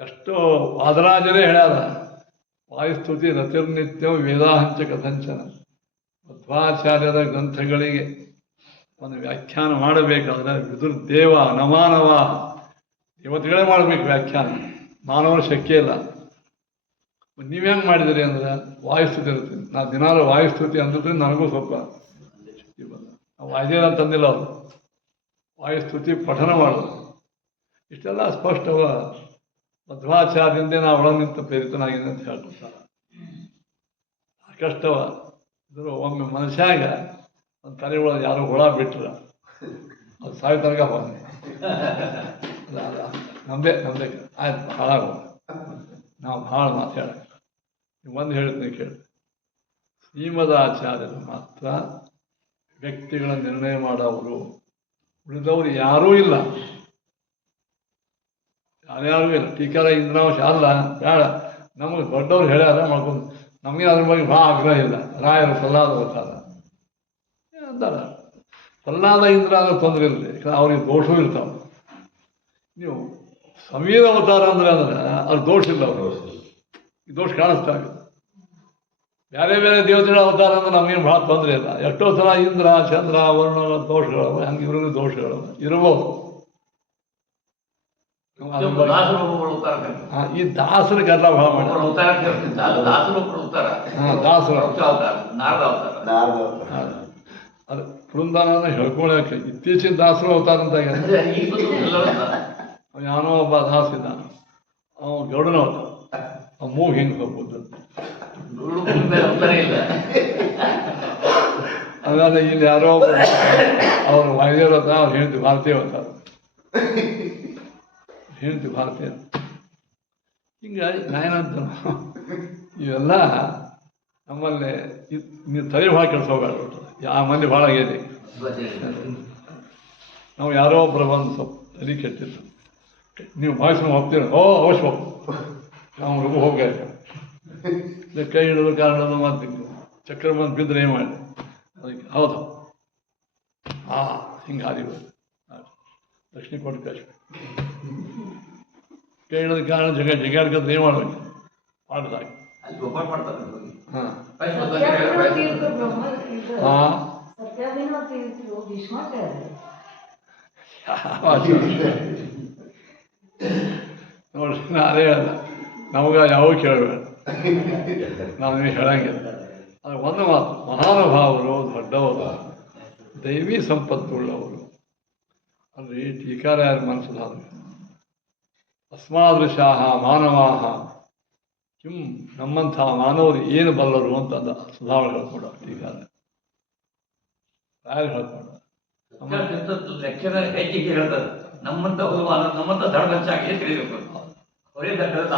ಎಷ್ಟೋ ವಾದರಾಜರೇ ಹೇಳ್ಯಾರ. ವಾಯುಸ್ತುತಿ ರತಿರ್ನಿತ್ಯ ವೇದಾಹಂಚ ಕಥಂಚನ. ಮಧ್ವಾಚಾರ್ಯರ ಗ್ರಂಥಗಳಿಗೆ ಒಂದು ವ್ಯಾಖ್ಯಾನ ಮಾಡಬೇಕಾದ್ರೆ ವಿದುರ್ದೇವ ನಮಾನವ ದೇವತೆಗಳೇ ಮಾಡಬೇಕು ವ್ಯಾಖ್ಯಾನ, ಮಾನವರ ಶಕ್ಯ ಇಲ್ಲ. ನೀವು ಹೆಂಗೆ ಮಾಡಿದಿರಿ ಅಂದ್ರೆ ವಾಯುಸ್ತುತಿ ಇರುತ್ತೆ. ನಾ ದಿನಾಲು ವಾಯುಸ್ತುತಿ ಅಂದಿದ್ರೆ ನನಗೂ ಸ್ವಲ್ಪ ಶಕ್ತಿ ಬಂದ. ವಾಯುದೇವ ಅಂತಂದಿಲ್ಲ ಅವರು, ವಾಯುಸ್ತುತಿ ಪಠನ ಮಾಡೋದು. ಇಷ್ಟೆಲ್ಲ ಸ್ಪಷ್ಟವ ಮಧ್ವಾಚಾರ್ಯದಿಂದ ನಾವು ಒಳನಿಂತ ಪ್ರೇರಿತನಾಗಿದೆ ಅಂತ ಹೇಳ್ಕೊತಾರೆ. ಕಷ್ಟವ ಇದ್ರು ಒಮ್ಮೆ ಮನುಷ್ಯಾಗ ಒಂದು ತಲೆ ಒಳಗೆ ಯಾರೋ ಹುಳ ಬಿಟ್ರ ಅದು ಸಾಯ ತನಕ ಬಂದ ನಮ್ದೇ ಆಯ್ತು ಹಾಳಾಗ ನಾವು ಭಾಳ ಮಾತಾಡ. ಒಂದು ಹೇಳ್ತೀನಿ ಕೇಳಿ, ಶ್ರೀಮದಾಚಾರ್ಯರು ಮಾತ್ರ ವ್ಯಕ್ತಿಗಳ ನಿರ್ಣಯ ಮಾಡೋರು, ಉಳಿದವರು ಯಾರೂ ಇಲ್ಲ, ಯಾರ್ಯಾರೂ ಇಲ್ಲ. ಟೀಕಾರ ಇಂದ್ರಾಂಶ ಅಲ್ಲ ಬೇಡ, ನಮಗೆ ದೊಡ್ಡವ್ರು ಹೇಳ್ಯಾರ ಮಾಡ್ಕೊಂಡು, ನಮಗೆ ಅದ್ರ ಬಗ್ಗೆ ಭಾಳ ಆಗ್ರಹ ಇಲ್ಲ. ರಾಯರು ಪ್ರಹ್ಲಾದ ಅವತಾರ ಅಂತಾರ, ಪ್ರಹ್ಲಾದ ಇಂದ್ರ ಅಂದ್ರೆ ತೊಂದರೆ ಇರಲಿ, ಅವ್ರಿಗೆ ದೋಷವೂ ಇರ್ತಾವೆ. ನೀವು ಸಮೀರ ಅವತಾರ ಅಂದ್ರೆ ಅದು ದೋಷ ಇಲ್ಲ, ಅವರು ಈ ದೋಷ ಕಾಣಿಸ್ತಾ ಇದೆ. ಬೇರೆ ಬೇರೆ ದೇವತೆಗಳ ಅವತಾರ ಅಂದ್ರೆ ನಮಗೇನು ಭಾಳ ತೊಂದರೆ ಇಲ್ಲ. ಎಷ್ಟೋ ಸಲ ಇಂದ್ರ ಚಂದ್ರ ವರುಣಗಳ ದೋಷಗಳು ಹಂಗೆ ಇವ್ರಿಗೂ ದೋಷಗಳು ಇರ್ಬೋದು. ಈ ದಾಸರಿಗೆಲ್ಲ ಭಾಳ ಮಾಡಿ ದಾಸರು ಅದು ಬೃಂದಾವನ ಹೇಳ್ಕೊಳಕ್ಕೆ ಇತ್ತೀಚಿನ ದಾಸರು ಅವತಾರ ಅಂತ ಯಾನೋ ಒಬ್ಬ ದಾಸ ಇದ್ದ, ಅವ ಗೌಡನ ಅವತಾರ, ಅವ ಮೂಗು ಹಿಂಗೆ ಹೋಗ್ಬೋದು. ಹಾಗಾದ್ರೆ ಇಲ್ಲಿ ಯಾರೋ ಅವರು ವಾಯುದೇವ್ರ ಹತ್ರ ಅವ್ರು ಹೇಳ್ತೀವಿ ಭಾರತೀಯ ಅವತಾರ, ಹೇಳ್ತೀವಿ ಭಾರತೀಯ. ಹಿಂಗಾಗಿ ನಾಯನಂತ ಇವೆಲ್ಲ ನಮ್ಮಲ್ಲಿ ನೀವು ತಲೆ ಭಾಳ ಕೆಡ್ಸೋಬೇಡ. ಆ ಮಂದಿ ಭಾಳ ಆಗೈತಿ. ನಾವು ಯಾರೋ ಒಬ್ಬರು ಬಂದು ಸ್ವಲ್ಪ ತಲೆ ಕೆಟ್ಟಿತ್ತು, ನೀವು ಭಾಷಣ ಹೋಗ್ತೀರ, ಅವಶ್ಯ ಹೋಗ್ತು ನಾವು ಹೋಗ ಕೈ ಹಿಡಿದು ಕಾರಣದ ಮಾತು ಚಕ್ರ ಬಂದು ಬಿದ್ದರೆ ಏನು ಮಾಡಿ ಅದಕ್ಕೆ ಹೌದು ಹಿಂಗೆ ಹಾದಿಗಳು ಲಕ್ಷ್ಮೀ ಕೊಟ್ಟು ಕಳಿಸ್ಬೇಕು. ಕೈ ಹಿಡಿದ ಕಾರಣ ಜಗಾಡ್ಕಂದ್ರೆ ಏನು ಮಾಡ್ಬೇಕು ಮಾಡಿದಾಗ ಹಾಂ ನೋಡ್ರಿ ನಾನೇ ಅಲ್ಲ, ನಮಗ ಯಾವ ಕೇಳಬೇಡ, ನಾವು ನೀವು ಹೇಳಂಗಿಲ್ಲ. ಅದು ಒಂದು ಮಾತು, ಮಹಾನುಭಾವರು ದೊಡ್ಡವರು ದೈವಿ ಸಂಪತ್ತುಳ್ಳವರು ಅಲ್ರಿ. ಟೀಕಾರ ಯಾರು ಮನಸ್ಸು ಅಸ್ಮಾದೃಶಾಹ ಮಾನವಾಹ ಕಿಂ, ನಮ್ಮಂಥ ಮಾನವರು ಏನು ಬಲ್ಲರು ಅಂತಂದ ಸುಧಾರಣೆ ಹೇಳ್ಕೊಡ ಟೀಕಾರ ಯಾರು ಹೇಳ್ಕೊಡ. ಹೆಚ್ಚಿಗೆ ಹೇಳ್ತಾರೆ ನಮ್ಮಂತ ನಮ್ಮಂತ ಧರ್ಮಚ್ಚಾಗಿ ತಿಳಿಬೇಕು. ಅವರೇ ಧರ್ಮದ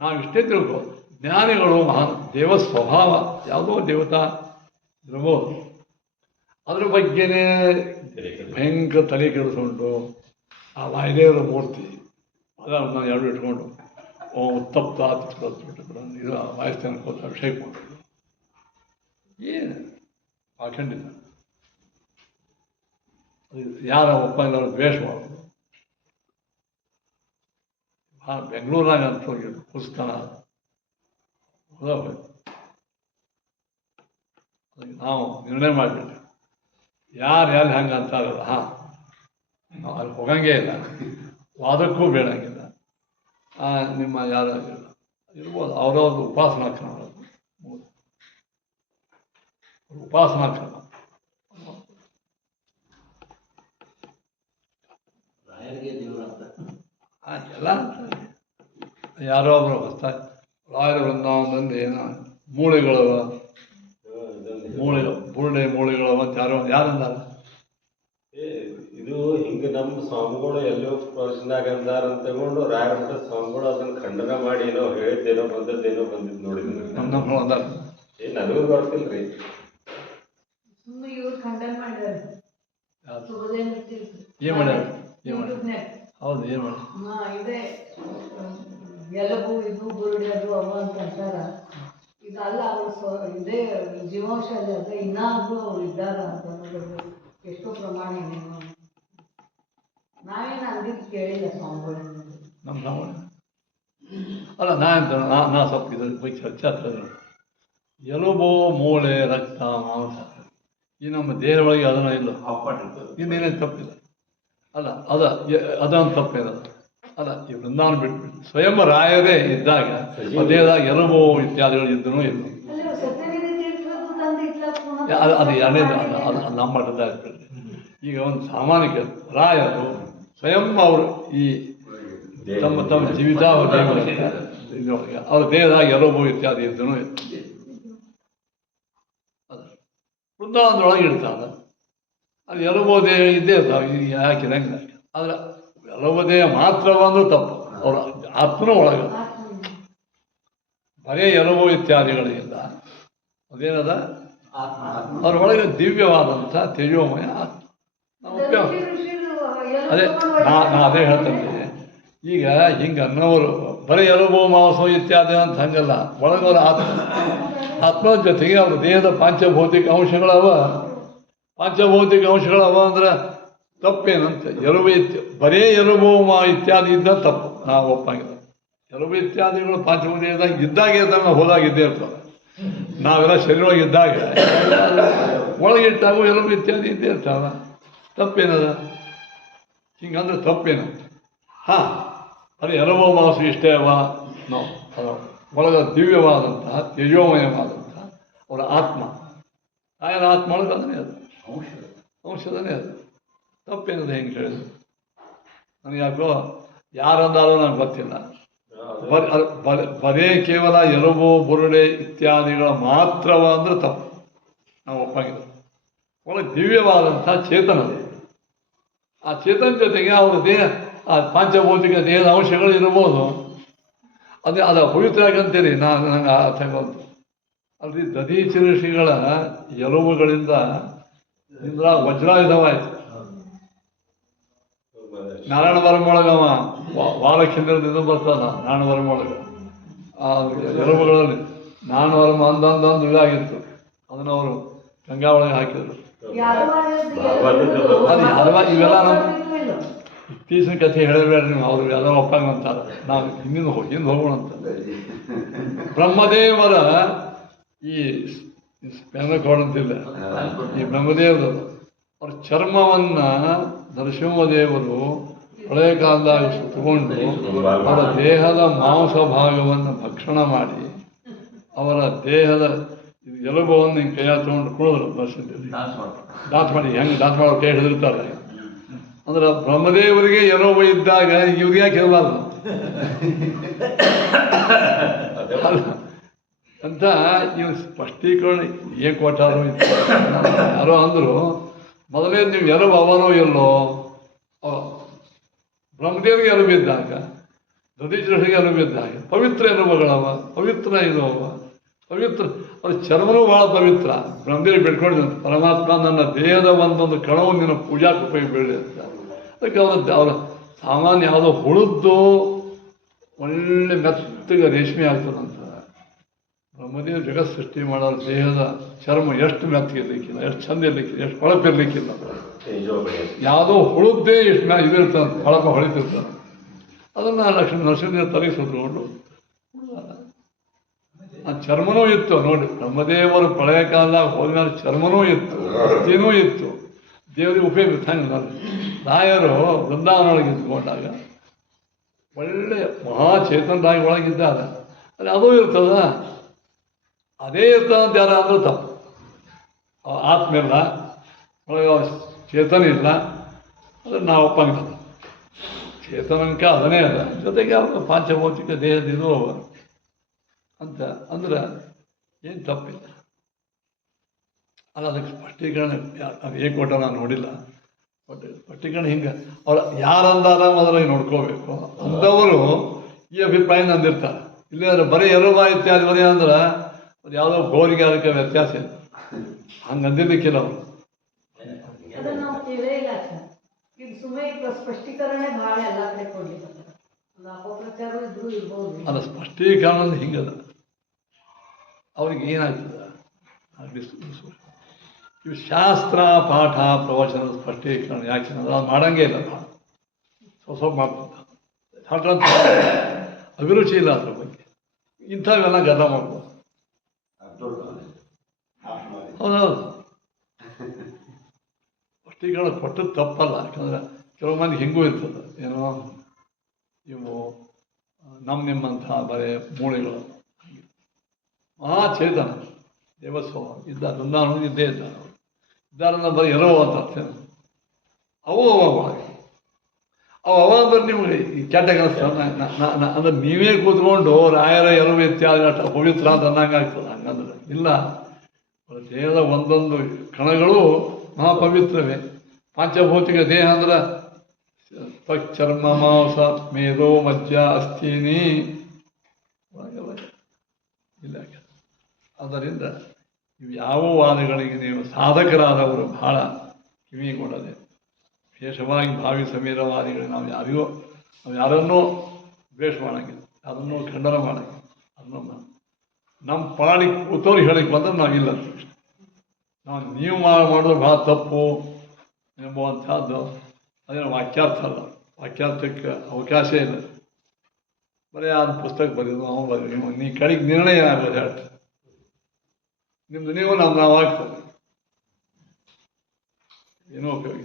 ನಾವು ಇಷ್ಟೇ ತಿಳ್ಕೊ, ಜ್ಞಾನಿಗಳು ಮಹಾನ್ ದೇವ ಸ್ವಭಾವ ಯಾವುದೋ ದೇವತಾ ಇರ್ಬೋದು, ಅದ್ರ ಬಗ್ಗೆನೇ ಭಯಂಕರ ತಲೆ ಕೆಡಿಸ್ಕೊಂಡು ಆ ವಾಯುದೇವರ ಮೂರ್ತಿ ಅದನ್ನು ಎರಡು ಇಟ್ಕೊಂಡು ಉತ್ತಪ್ತ ಬಿಟ್ಟು ಇದು ವಾಯುಸ್ಥಾನ ಕೊಟ್ಟು ಅಭಿಷೇಕ ಮಾಡೋದು ಏನು ಖಂಡಿತ ಯಾರ ಒಪ್ಪ ಎಲ್ಲರೂ ದ್ವೇಷ ಮಾಡೋದು. ಬೆಂಗಳೂರಾಗ ಅಂತ ಪುಸ್ತಕ ಅದಕ್ಕೆ ನಾವು ನಿರ್ಣಯ ಮಾಡಿಬಿಟ್ಟು ಯಾರು ಎಲ್ಲಿ ಹಂಗೆ ಅಂತಾರಲ್ಲ, ನಾವು ಅಲ್ಲಿ ಹೋಗಂಗೇ ಇಲ್ಲ, ವಾದಕ್ಕೂ ಬೇಡಂಗಿಲ್ಲ. ನಿಮ್ಮ ಯಾರಾಗಿಲ್ಲ ಇರ್ಬೋದು, ಅವರವ್ರದ್ದು ಉಪಾಸನಾ ಕ್ರಮ, ಉಪಾಸನಾ ಕ್ರಮ ಎಲ್ಲ ಯಾರೋ ಒಬ್ರು ಹೊಸ ರಾಯರ ವೃಂದಾವನದಲ್ಲಿ ಏನೋ ಮೂಳೆಗಳವ ಮೂಳೆಗಳವ ಅಂತ ಯಾರಂದಾರ ಇದು ಹಿಂಗೆ ನಮ್ಮ ಸ್ವಾಮಿಗಳು ಎಲ್ಲೋ ಪ್ರವಚನಾಗ ಅಂದಾರ ಅಂತ ತಗೊಂಡು ರಾಯರ ಮಠದ ಸ್ವಾಮಿಗಳು ಅದನ್ನ ಖಂಡನ ಮಾಡಿ ಏನೋ ಹೇಳಿದ್ದೇನೋ ಬಂದಿದ್ದು ನೋಡಿದ್ರು. ನಮ್ಮ ಅಂದಾರ ನನಗೂ ಗೊತ್ತಿಲ್ರಿ. ಇವ್ರು ಖಂಡನ ಮಾಡಿದಾರೆ. ಏನ್ ಮಾಡ್ಯಾರ? ಹೌದು, ಏನ್ ಮಾಡಿ ಇದೆ ಎಲಬು ಇದು ಬುರುಡಿ ಅದು ಅವ ಅಂತ ಅಂತಾರ. ಇದಲ್ಲ ಅವರು ಇದೇ ಜೀವಾಂಶ ಅದ ಇನ್ನಾದ್ರೂ ಅವ್ರು ಇದ್ದಾರ ಅಂತ ಅನ್ನೋದು ಎಷ್ಟೋ ಪ್ರಮಾಣ. ನಾವೇನು ಅಂದಿದ್ದು ಕೇಳಿಲ್ಲ ಸ್ವಾಮಿಗಳಿಂದ. ನಮ್ಮ ಸ್ವಾಮಿ ಅಲ್ಲ, ನಾ ಸ್ವಲ್ಪ ಇದ್ರ ಬಗ್ಗೆ ಚರ್ಚೆ ಆಗ್ತದೆ. ಎಲುಬು ಮೂಳೆ ರಕ್ತ ಮಾಂಸ ಈ ನಮ್ಮ ದೇಹ ಒಳಗೆ ಅದನ್ನ ಇಲ್ಲ, ಇನ್ನೇನೇ ತಪ್ಪಿಲ್ಲ. ಅಲ್ಲ ಅದೊಂದು ತಪ್ಪೇನದು ಅಲ್ಲ. ಈ ವೃಂದಾವನ ಬಿಟ್ಬಿಟ್ಟು ಸ್ವಯಂ ರಾಯರೇ ಇದ್ದಾಗ ಅದೇದಾಗ ಎಲುಬು ಇತ್ಯಾದಿಗಳು ಇದ್ದೂ ಇಲ್ಲ. ಅಲ್ಲ ಸತ್ಯವೇದ ತೀರ್ಥರು ತಂದು ಇಟ್ಲ ಪುನಃ ಅದು ಎರಡನೇದು ಅದು ನಮ್ಮ ಮಠದ ಈಗ ಒಂದು ಸಾಮಾನ್ಯ ರಾಯರು ಸ್ವಯಂ ಅವರು ಈ ತಮ್ಮ ತಮ್ಮ ಜೀವಿತಾವಧಿಯೊಳಗೆ ಅವರ ದೇಹದಾಗ ಎಲುಬು ಇತ್ಯಾದಿ ಇದ್ದೂ ಇಲ್ಲ. ಅದು ವೃಂದಾವನದೊಳಗೆ ಇಡ್ತಾರೆ. ಅದು ಎಲುಬು ದೇಹ ಇದ್ದೇ ಇರ್ತಾವೆ, ಯಾಕೆ ನಂಗೆ ಆದರೆ ಎಲುಬು ದೇಹ ಮಾತ್ರ ಬಂದರೂ ತಪ್ಪು. ಅವರ ಆತ್ಮನೂ ಒಳಗೆ ಬರೇ ಎಲುಬು ಇತ್ಯಾದಿಗಳಿಲ್ಲ. ಅದೇನದ ಅದರೊಳಗೆ ದಿವ್ಯವಾದಂಥ ತೇಜೋಮಯ ಆತ್ಮ. ನಾವು ಉಪಯೋಗ ಅದೇ ನಾ ಅದೇ ಹೇಳ್ತಂತೆ. ಈಗ ಹಿಂಗೆ ಅನ್ನೋರು ಬರೀ ಎಲುಬು ಮಾಂಸ ಇತ್ಯಾದಿ ಅಂತ ಹಂಗಲ್ಲ. ಒಳಗವರ ಆತ್ಮ ಜೊತೆಗೆ ಅವ್ರ ದೇಹದ ಪಂಚಭೌತಿಕ ಅಂಶಗಳವ. ಪಂಚಭೌತಿಕ ಅಂಶಗಳವ ಅಂದ್ರೆ ತಪ್ಪೇನಂತೆ. ಎಲುಬು ಬರೇ ಎಲುಬು ಇತ್ಯಾದಿ ಇದ್ದ ತಪ್ಪು, ನಾವು ಒಪ್ಪಂಗಿಲ್ಲ. ಎಲುಬು ಇತ್ಯಾದಿಗಳು ಪಂಚಭೌತಿಕದಾಗ ಇದ್ದಾಗೆ ಇದ್ದಾಗ ಹೋದಾಗ ಇದ್ದೇ ಇರ್ತವೆ. ನಾವೆಲ್ಲ ಶರೀರವಾಗಿ ಇದ್ದಾಗ ಒಳಗಿಟ್ಟಾಗೂ ಎಲುಬು ಇತ್ಯಾದಿ ಇದ್ದೇ ಇರ್ತಾವ. ತಪ್ಪೇನದ ಹಿಂಗಂದ್ರೆ ತಪ್ಪೇನು? ಹಾಂ, ಬರೀ ಎಲುಬು ಮಾಂಸ ಇಷ್ಟೇ ಅವ ನಾವು ಅದು ಒಳಗ ದಿವ್ಯವಾದಂತಹ ತೇಜೋಮಯವಾದಂತಹ ಅವರ ಆತ್ಮ, ಆಯನ ಆತ್ಮ ಒಳಗೆ ಅದನ್ನೇ ಅದು ಔಷಧನೇ ಅದು. ತಪ್ಪೇನದು ಹೆಂಗೆ ಹೇಳಿದ್ರು? ನನಗೆ ಯಾಕೋ ಯಾರಂದಾರೋ ನನಗೆ ಗೊತ್ತಿಲ್ಲ. ಬರೇ ಕೇವಲ ಎಲುಬು ಬುರುಡೆ ಇತ್ಯಾದಿಗಳ ಮಾತ್ರವ ಅಂದ್ರೆ ತಪ್ಪು, ನಾವು ಒಪ್ಪಾಗಿಲ್ಲ. ಒಳಗೆ ದಿವ್ಯವಾದಂಥ ಚೇತನ, ಆ ಚೇತನ ಜೊತೆಗೆ ಅವರ ದೇಹ ಆ ಪಂಚಭೌತಿಕ ದೇಹದ ಅಂಶಗಳು ಇರ್ಬೋದು. ಅದು ಪವಿತ್ರ ಆಗಂತೀರಿ. ನಂಗೆ ಅರ್ಥ ಬಂತು ಅಲ್ರಿ. ದಧೀಚಿ ಋಷಿಗಳ ಎಲುಬುಗಳಿಂದ ಇಂದ್ರ ವಜ್ರಾಯುಧವಾಯಿತು. ನಾರಾಯಣ ವರಮೊಳಗವ ವಾಲಖಿಂದ್ರದಿಂದ ಬರ್ತಾನ. ನಾರಾಯಣ ವರಮೊಳಗೆ ಆ ಎಲುಬುಗಳಲ್ಲಿ ನಾರಾಯಣ ವರಮ ಅಂದಂದು ಇದಾಗಿತ್ತು. ಅದನ್ನು ಅವರು ಗಂಗಾ ಒಳಗೆ ಹಾಕಿದರು. ಅದು ಯಾವ್ದವ ಇವೆಲ್ಲ ನಮ್ಮ ಇತ್ತೀಚಿನ ಕಥೆ ಹೇಳಬೇಡ್ರಿ ನೀವು. ಅವರು ಯಾವ್ದೋ ಒಪ್ಪಂಗ ಅಂತಾರೆ. ನಾವು ಹಿಂದೆ ಹೋಗೋಣ ಅಂತ. ಬ್ರಹ್ಮದೇವರ ಈ ಸ್ಪೆನಕೋಡಂತಿಲ್ಲ, ಈ ಬ್ರಹ್ಮದೇವರು ಅವ್ರ ಚರ್ಮವನ್ನು ನರಸಿಂಹದೇವರು ಹಳೆಯ ಕಾಲದಾಗ ಸುತ್ತಕೊಂಡು ಅವರ ದೇಹದ ಮಾಂಸ ಭಾಗವನ್ನು ಭಕ್ಷಣ ಮಾಡಿ ಅವರ ದೇಹದ ಎಲುಬವನ್ನು ಹಿಂಗೆ ಕೈಯಾಗ ತೊಗೊಂಡು ಕುಳಿದ್ರು. ನರಸಿಂಹದೇವಿ ದಾತ್ ಮಾಡಿ ಹೆಂಗೆ ದಾತ್ ಮಾಡೋ ಕೈ ಹಿಡಿದಿರ್ತಾರೆ. ಅಂದ್ರೆ ಬ್ರಹ್ಮದೇವರಿಗೆ ಎಲುಬು ಇದ್ದಾಗ ಇವ್ರಿಗೆ ಯಾಕೆ ಇರಬಾರ್ದು ಅಂತ ಇವು ಸ್ಪಷ್ಟೀಕರಣ ಏನು ಕೊಟ್ಟಾರು. ಯಾರೋ ಅಂದರು ಮೊದಲೇ ನೀವು ಎಲುಬು ಅವನೋ ಎಲ್ಲೋ. ಬ್ರಹ್ಮದೇವರಿಗೆ ಎಲುಬು ಇದ್ದಾಗ, ದಧೀಚರಿಗೆ ಎಲುಬು ಇದ್ದಾಗ ಪವಿತ್ರ ಎಲುಬುಗಳವ, ಪವಿತ್ರ ಇದು ಅವ, ಪವಿತ್ರ. ಅವ್ರ ಚರ್ಮನೂ ಭಾಳ ಪವಿತ್ರ. ಬ್ರಹ್ಮದೇವ್ರಿಗೆ ಬಿಟ್ಕೊಂಡಿದ್ದಂತೆ, ಪರಮಾತ್ಮ ನನ್ನ ದೇಹದ ಒಂದೊಂದು ಕಣವು ನಿನ್ನ ಪೂಜಾಕ್ಕೆ ಉಪಯೋಗ ಬೀಳಿ ಅಂತ. ಅದಕ್ಕೆ ಅವರ ಸಾಮಾನ್ಯ ಯಾವುದೋ ಹುಳಿದ್ದು ಒಳ್ಳೆ ಮೆತ್ತಗೆ ರೇಷ್ಮೆ ಆಗ್ತದಂತ. ಬ್ರಹ್ಮದೇವ ಜಗತ್ ಸೃಷ್ಟಿ ಮಾಡೋರು ದೇಹದ ಚರ್ಮ ಎಷ್ಟು ಮೆತ್ತಗಿರ್ಲಿಕ್ಕಿಲ್ಲ, ಎಷ್ಟು ಚಂದ ಇರ್ಲಿಕ್ಕಿಲ್ಲ, ಎಷ್ಟು ಹೊಳಪಿರ್ಲಿಕ್ಕಿಲ್ಲ. ಯಾವುದೋ ಹುಳುದ್ದೇ ಎಷ್ಟು ಇದು ಇರ್ತದೆ, ಹೊಳಪ ಹೊಳಿತಿರ್ತಾರೆ. ಅದನ್ನು ನರಸಿಂಹದೇವ ತಲೆಗೆ ಸುತ್ತಕೊಂಡು ಆ ಚರ್ಮನೂ ಇತ್ತು ನೋಡಿ. ಬ್ರಹ್ಮದೇವರು ಪಳೆಯ ಕಾಲದಾಗ ಹೋದ್ಮೇಲೆ ಚರ್ಮನೂ ಇತ್ತು, ಅಸ್ಥಿನೂ ಇತ್ತು. ದೇವರಿಗೆ ಉಪಯೋಗ ಇರ್ತಾನಿಲ್ಲ. ರಾಯರು ವೃಂದಾವನೊಳಗೆ ಇದ್ದುಕೊಂಡಾಗ ಒಳ್ಳೆ ಮಹಾಚೇತನರಾಗಿ ಒಳಗಿದ್ದಾಗ ಅಲ್ಲಿ ಅದೂ ಇರ್ತದ. ಅದೇ ಇರ್ತದಂತ ಯಾರ ಅಂದರೂ ತಪ್ಪು. ಆತ್ಮ ಇಲ್ಲ, ಒಳಗೆ ಚೇತನ ಇಲ್ಲ, ಅದನ್ನು ನಾವು ಒಪ್ಪಂಗಿಲ್ಲ. ಚೇತನಂಕ ಅದನ್ನೇ ಅದ, ಜೊತೆಗೆ ಅವ್ರ ಪಾಂಚಭೌತಿಕ ದೇಹದಿದು ಅಂತ ಅಂದ್ರೆ ಏನು ತಪ್ಪಿಲ್ಲ. ಅಲ್ಲ, ಅದಕ್ಕೆ ಸ್ಪಷ್ಟೀಕರಣ ಅದು ಹೇಗೆ ಕೊಟ್ಟ ನಾನು ನೋಡಿಲ್ಲ. ಬಟ್ ಸ್ಪಷ್ಟೀಕರಣ ಹಿಂಗೆ ಅವ್ರು ಯಾರಂದಾರ ಮೊದಲು ನೋಡ್ಕೋಬೇಕು. ಅಂದವರು ಈ ಅಭಿಪ್ರಾಯ ನಂದಿರ್ತಾರೆ. ಇಲ್ಲಂದ್ರೆ ಬರೀ ಎಲುಬ ಇತ್ಯಾದಿ ಬರೀ ಅಂದ್ರೆ ಅದು ಯಾವುದೋ ಗೋರಿಗೆ ಅದಕ್ಕೆ ವ್ಯತ್ಯಾಸ ಇಲ್ಲ. ಹಂಗೆ ಅಂದಿರ್ಲಿಕ್ಕಿಲ್ಲ ಅವರು. ಅದನ್ನು ನಾವು ಕೇಳೇ ಇಲ್ಲ ಸರ್. ಇದು ಸುಮ್ಮನೆ ಸ್ಪಷ್ಟೀಕರಣ ಭಾಳ ಎಲ್ಲ ಕಡೆ ಕೊಡ್ಲಿಕ್ಕೆ ಒಂದು ಅಪಪ್ರಚಾರ ಇದ್ರೂ ಇರ್ಬೋದು. ಅಲ್ಲ, ಸ್ಪಷ್ಟೀಕರಣ ಅಂದ್ರೆ ಹಿಂಗದ. ಅವ್ರಿಗೆ ಏನಾಗ್ತದೆ, ಇವು ಶಾಸ್ತ್ರ ಪಾಠ ಪ್ರವಚನದ ಸ್ಪಷ್ಟೀಕರಣ ಯಾಕೆಂದ್ರೆ ಅದು ಮಾಡಂಗೇ ಇಲ್ಲ. ಸ್ವಲ್ಪ ಮಾಡ್ತಾರೆ, ಅಭಿರುಚಿ ಇಲ್ಲ ಅದ್ರ ಬಗ್ಗೆ. ಇಂಥವೆಲ್ಲ ಗಲ್ಲ ಮಾಡ್ಬೋದು. ಹೌದೌದು, ಸ್ಪಷ್ಟೀಕರಣ ಕೊಟ್ಟದ್ದು ತಪ್ಪಲ್ಲ. ಯಾಕಂದ್ರೆ ಕೆಲವು ಮಂದಿ ಹಿಂಗೂ ಇರ್ತದೆ ಏನೋ ಇವು ನಿಮ್ಮಂಥ ಬರೇ ಮೂಳೆಗಳು ಚೇತನ ದೇವಸ್ವಭಾವ ಇದ್ದ ವೃಂದಾವನ ಇದ್ದೇ ಇದ್ದಾರನ್ನ ಬರೀ ಎರವ ಅಂತ ಅರ್ಥ ಅವು ಅಂದ್ರೆ ನಿಮ್ಗೆ ಈ ಕೆಟ್ಟ ಕೆಲಸ ಅಂದ್ರೆ ನೀವೇ ಕೂತ್ಕೊಂಡು ರಾಯರ ಎರವು ಇತ್ಯಾದಿ ಅಷ್ಟ ಪವಿತ್ರ ಅಂತ ಅನ್ನಂಗೆ ಆಗ್ತದೆ. ಹಂಗಂದ್ರೆ ಇಲ್ಲ, ದೇಹದ ಒಂದೊಂದು ಕಣಗಳು ಮಹಾಪವಿತ್ರವೇ. ಪಂಚಭೌತಿಕ ದೇಹ ಅಂದ್ರೆ ಚರ್ಮ ಮಾಂಸ ಮೇಧೋ ಮಜ್ಜ ಅಸ್ಥಿನಿ ಇಲ್ಲ. ಆದ್ದರಿಂದ ಇವು ಯಾವ ವಾದಗಳಿಗೆ ನೀವು ಸಾಧಕರಾದವರು ಬಹಳ ಕಿವಿಗೊಡದೆ. ವಿಶೇಷವಾಗಿ ಭಾವಿ ಸಮೀರವಾದಿಗಳು ನಾವು ಯಾರನ್ನೂ ದ್ವೇಷ ಮಾಡಂಗಿಲ್ಲ, ಯಾರನ್ನೂ ಖಂಡನ ಮಾಡಂಗಿಲ್ಲ. ಅದನ್ನು ನಮ್ಮ ಪಾಡಿ ಕೂತವ್ರು ಹೇಳಿಕ್ ಬಂದ್ರೆ ನಾವಿಲ್ಲ. ನೀವು ಮಾಡೋದು ಭಾಳ ತಪ್ಪು ಎಂಬುವಂಥದ್ದು ಅದೇನು ವಾಕ್ಯಾರ್ಥ ಅಲ್ಲ. ವಾಕ್ಯಾರ್ಥಕ್ಕೆ ಅವಕಾಶ ಇಲ್ಲ. ಬರೀ ಆ ಪುಸ್ತಕ ಬರೆಯೋದು ನಾವು ಬರೆಯೋದು ನೀ ಕಡೆಗೆ ನಿರ್ಣಯ ಆಗೋದು ಹೇಳ್ತ ನಿಮ್ದು ನೀವು ನಾವು ಆಗ್ತದೆ ಏನೋ ಉಪಯೋಗ.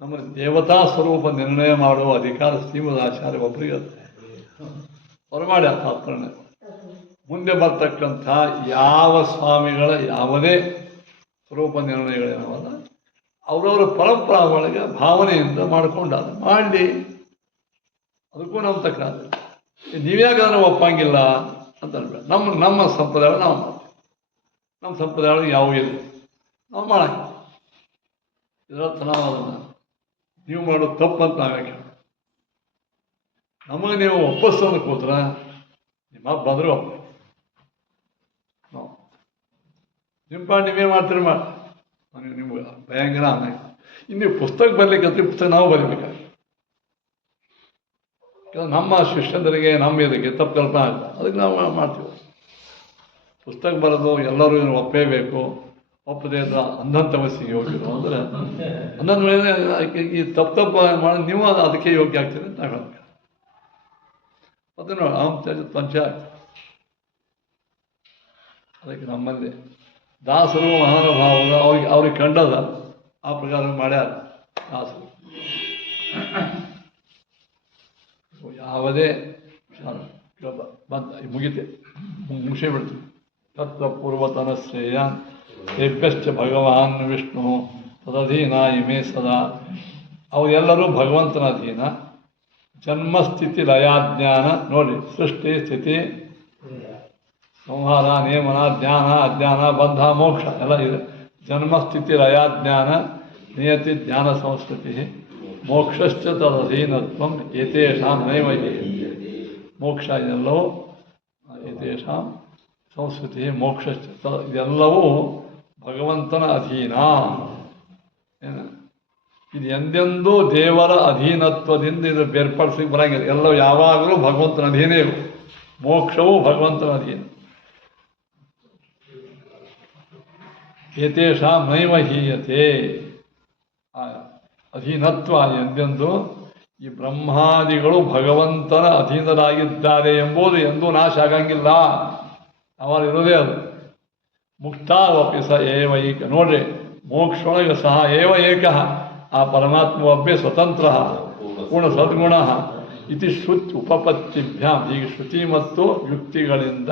ನಮ್ಮ ದೇವತಾ ಸ್ವರೂಪ ನಿರ್ಣಯ ಮಾಡುವ ಅಧಿಕಾರ ಶ್ರೀಮದ್ ಆಚಾರ್ಯ ಒಬ್ಬರಿಗೆ ಹೊರಮಾಡಿ ತಾತ್ಪರ್ಯ. ಮುಂದೆ ಬರ್ತಕ್ಕಂಥ ಯಾವ ಸ್ವಾಮಿಗಳ ಯಾವುದೇ ಸ್ವರೂಪ ನಿರ್ಣಯಗಳೇನವಲ್ಲ ಅವರವರ ಪರಂಪರಾ ಒಳಗೆ ಭಾವನೆಯಿಂದ ಮಾಡ್ಕೊಂಡಾದ ಮಾಡಲಿ, ಅದಕ್ಕೂ ನಮ್ಮ ತಕರಾರು. ನೀವ್ಯಾಗ ಅದನ್ನು ಒಪ್ಪಂಗಿಲ್ಲ ಅಂತ ಅನ್ಬೇಡ. ನಮ್ಮ ಸಂಪ್ರದಾಯ ನಾವು ಮಾಡ್ತೀವಿ. ನಮ್ಮ ಸಂಪ್ರದಾಯ ಯಾವ ಇಲ್ಲ ನಾವು ಮಾಡಂಗಿಲ್ಲ. ಇದರರ್ಥ ನಾವು ಅದನ್ನು ನೀವು ಮಾಡೋದು ತಪ್ಪು ಅಂತ ನಾವ್ಯಾಕೆ ಹೇಳ. ನಮಗೆ ನೀವು ಒಪ್ಪಿಸೋದು ಕೂತ್ರ ನಿಮ್ಮ ಬಂದರೂ ಒಪ್ಪ ನಾವು ನಿಮ್ಮ ಪಾಠ ನೀವೇ ಮಾಡ್ತೀರಿ ಮಾಡಿ ನಿಮ್ಗೆ ಭಯಂಕರ ಅನ್ನಂಗೆ. ಇನ್ನು ಪುಸ್ತಕ ಬರಲಿಕ್ಕೆ ಪುಸ್ತಕ ನಾವು ಬರೀಬೇಕಾಗಿ ನಮ್ಮ ಶಿಷ್ಯಂದರಿಗೆ ನಮ್ಮ ಇದಕ್ಕೆ ತಪ್ಪು ಕಲ್ಪನೆ ಆಗಲ್ಲ. ಅದಕ್ಕೆ ನಾವು ಮಾಡ್ತೀವಿ. ಪುಸ್ತಕ ಬರೋದು ಎಲ್ಲರೂ ಒಪ್ಪೇಬೇಕು. ಒಪ್ಪದೇ ಇದ್ದ ಅಂಧನ್ ತಮಸ್ಸಿಗೆ ಹೋಗಿರು ಅಂದರೆ ಅಂಧನ್ ಈ ತಪ್ಪು ಮಾಡಿ ನೀವು ಅದಕ್ಕೆ ಯೋಗ್ಯ ಆಗ್ತೀರಿ ಅಂತ ನಾವು ಹೇಳ್ಬೇಕು. ಮತ್ತೆ ನೋಡಿ ಪಂಚ ಅದಕ್ಕೆ ನಮ್ಮಲ್ಲಿ ದಾಸರು ಮಹಾನುಭಾವರು ಅವ್ರಿಗೆ ಕಂಡದ ಆ ಪ್ರಕಾರ ಮಾಡ್ಯಾರ ದಾಸರು. ಯಾವುದೇ ಬಂದ ಮುಗಿತೆ ಮುಗಿಸೇ ಬಿಡ್ತೀವಿ. ತತ್ವ ಪೂರ್ವತನ ಶ್ರೇಯ ಏಭ್ಯಶ್ಚ ಭಗವಾನ್ ವಿಷ್ಣು ತದಧೀನ ಇಮೇ ಸದಾ. ಅವರೆಲ್ಲರೂ ಭಗವಂತನ ಅಧೀನ. ಜನ್ಮಸ್ಥಿತಿ ಲಯಾಜ್ಞಾನ ನೋಡಿ, ಸೃಷ್ಟಿ ಸ್ಥಿತಿ ಸಂಹಾರ ನೇಮನ ಜ್ಞಾನ ಅಜ್ಞಾನ ಬಂಧ ಮೋಕ್ಷ ಎಲ್ಲ ಇದೆ. ಜನ್ಮಸ್ಥಿತಿ ಲಯಾಜ್ಞಾನ ನಿಯತಿ ಜ್ಞಾನ ಸಂಸ್ಕೃತಿ ಮೋಕ್ಷಶ್ಚ ತದಧೀನತ್ವಂ ಏತೇಷಾಂ ನೈವ ಮೋಕ್ಷ ಇದೆಲ್ಲವೂ ಏತೇಷಾಂ ಸಂಸ್ಕೃತಿ ಮೋಕ್ಷಶ್ಚ ಇದೆಲ್ಲವೂ ಭಗವಂತನ ಅಧೀನ. ಏನು ಇದು ಎಂದೆಂದೂ ದೇವರ ಅಧೀನತ್ವದಿಂದ ಇದು ಬೇರ್ಪಡಿಸ್ಲಿಕ್ಕೆ ಬರಂಗಿಲ್ಲ. ಎಲ್ಲವೂ ಯಾವಾಗಲೂ ಭಗವಂತನ ಅಧೀನೇ. ಮೋಕ್ಷವೂ ಭಗವಂತನ ಅಧೀನ. ಏತೇಷಾಂ ನೈವ ಹೀಯತೆ. ಅಧೀನತ್ವ ಎಂದೆಂದು ಈ ಬ್ರಹ್ಮಾದಿಗಳು ಭಗವಂತನ ಅಧೀನರಾಗಿದ್ದಾರೆ ಎಂಬುದು ಎಂದೂ ನಾಶ ಆಗಂಗಿಲ್ಲ. ಅವಾಗ ಇರೋದೇ ಅದು. ಮುಕ್ತಾವಪಿ ಸ ಏವ ಏಕ. ನೋಡ್ರಿ, ಮೋಕ್ಷೊಳಗೆ ಸಹ ಏವ ಏಕಃ. ಆ ಪರಮಾತ್ಮ ಒಬ್ಬೇ ಸ್ವತಂತ್ರ ಪೂರ್ಣ ಸದ್ಗುಣ ಇತಿ ಶ್ರುತಿ ಉಪಪತ್ತಿಭ್ಯಾಂ. ಈಗ ಶ್ರುತಿ ಮತ್ತು ಯುಕ್ತಿಗಳಿಂದ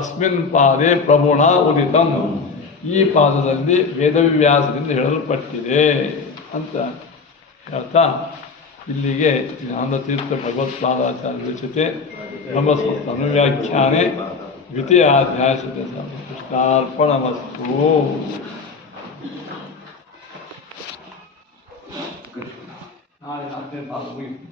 ಅಸ್ಮಿನ್ ಪಾದೇ ಪ್ರಭುಣ ಉದಿತಂ. ಈ ಪಾದದಲ್ಲಿ ವೇದವ್ಯಾಸದಿಂದ ಹೇಳಲ್ಪಟ್ಟಿದೆ ಅಂತ ಹೇಳ್ತಾ ಇಲ್ಲಿಗೆ ಜ್ಞಾನತೀರ್ಥ ಭಗವತ್ಪಾದಾಚಾರ್ಯ ವಿರಚಿತೆ ಬ್ರಹ್ಮಸೂತ್ರ ಅನುವ್ಯಾಖ್ಯಾನೆ ದ್ವಿತೀಯಾಧ್ಯಾಯ ಕೃಷ್ಣಾರ್ಪಣಮಸ್ತು. ನಾಳೆ 4ನೇ ಭಾಗ ಮುಗಿತು.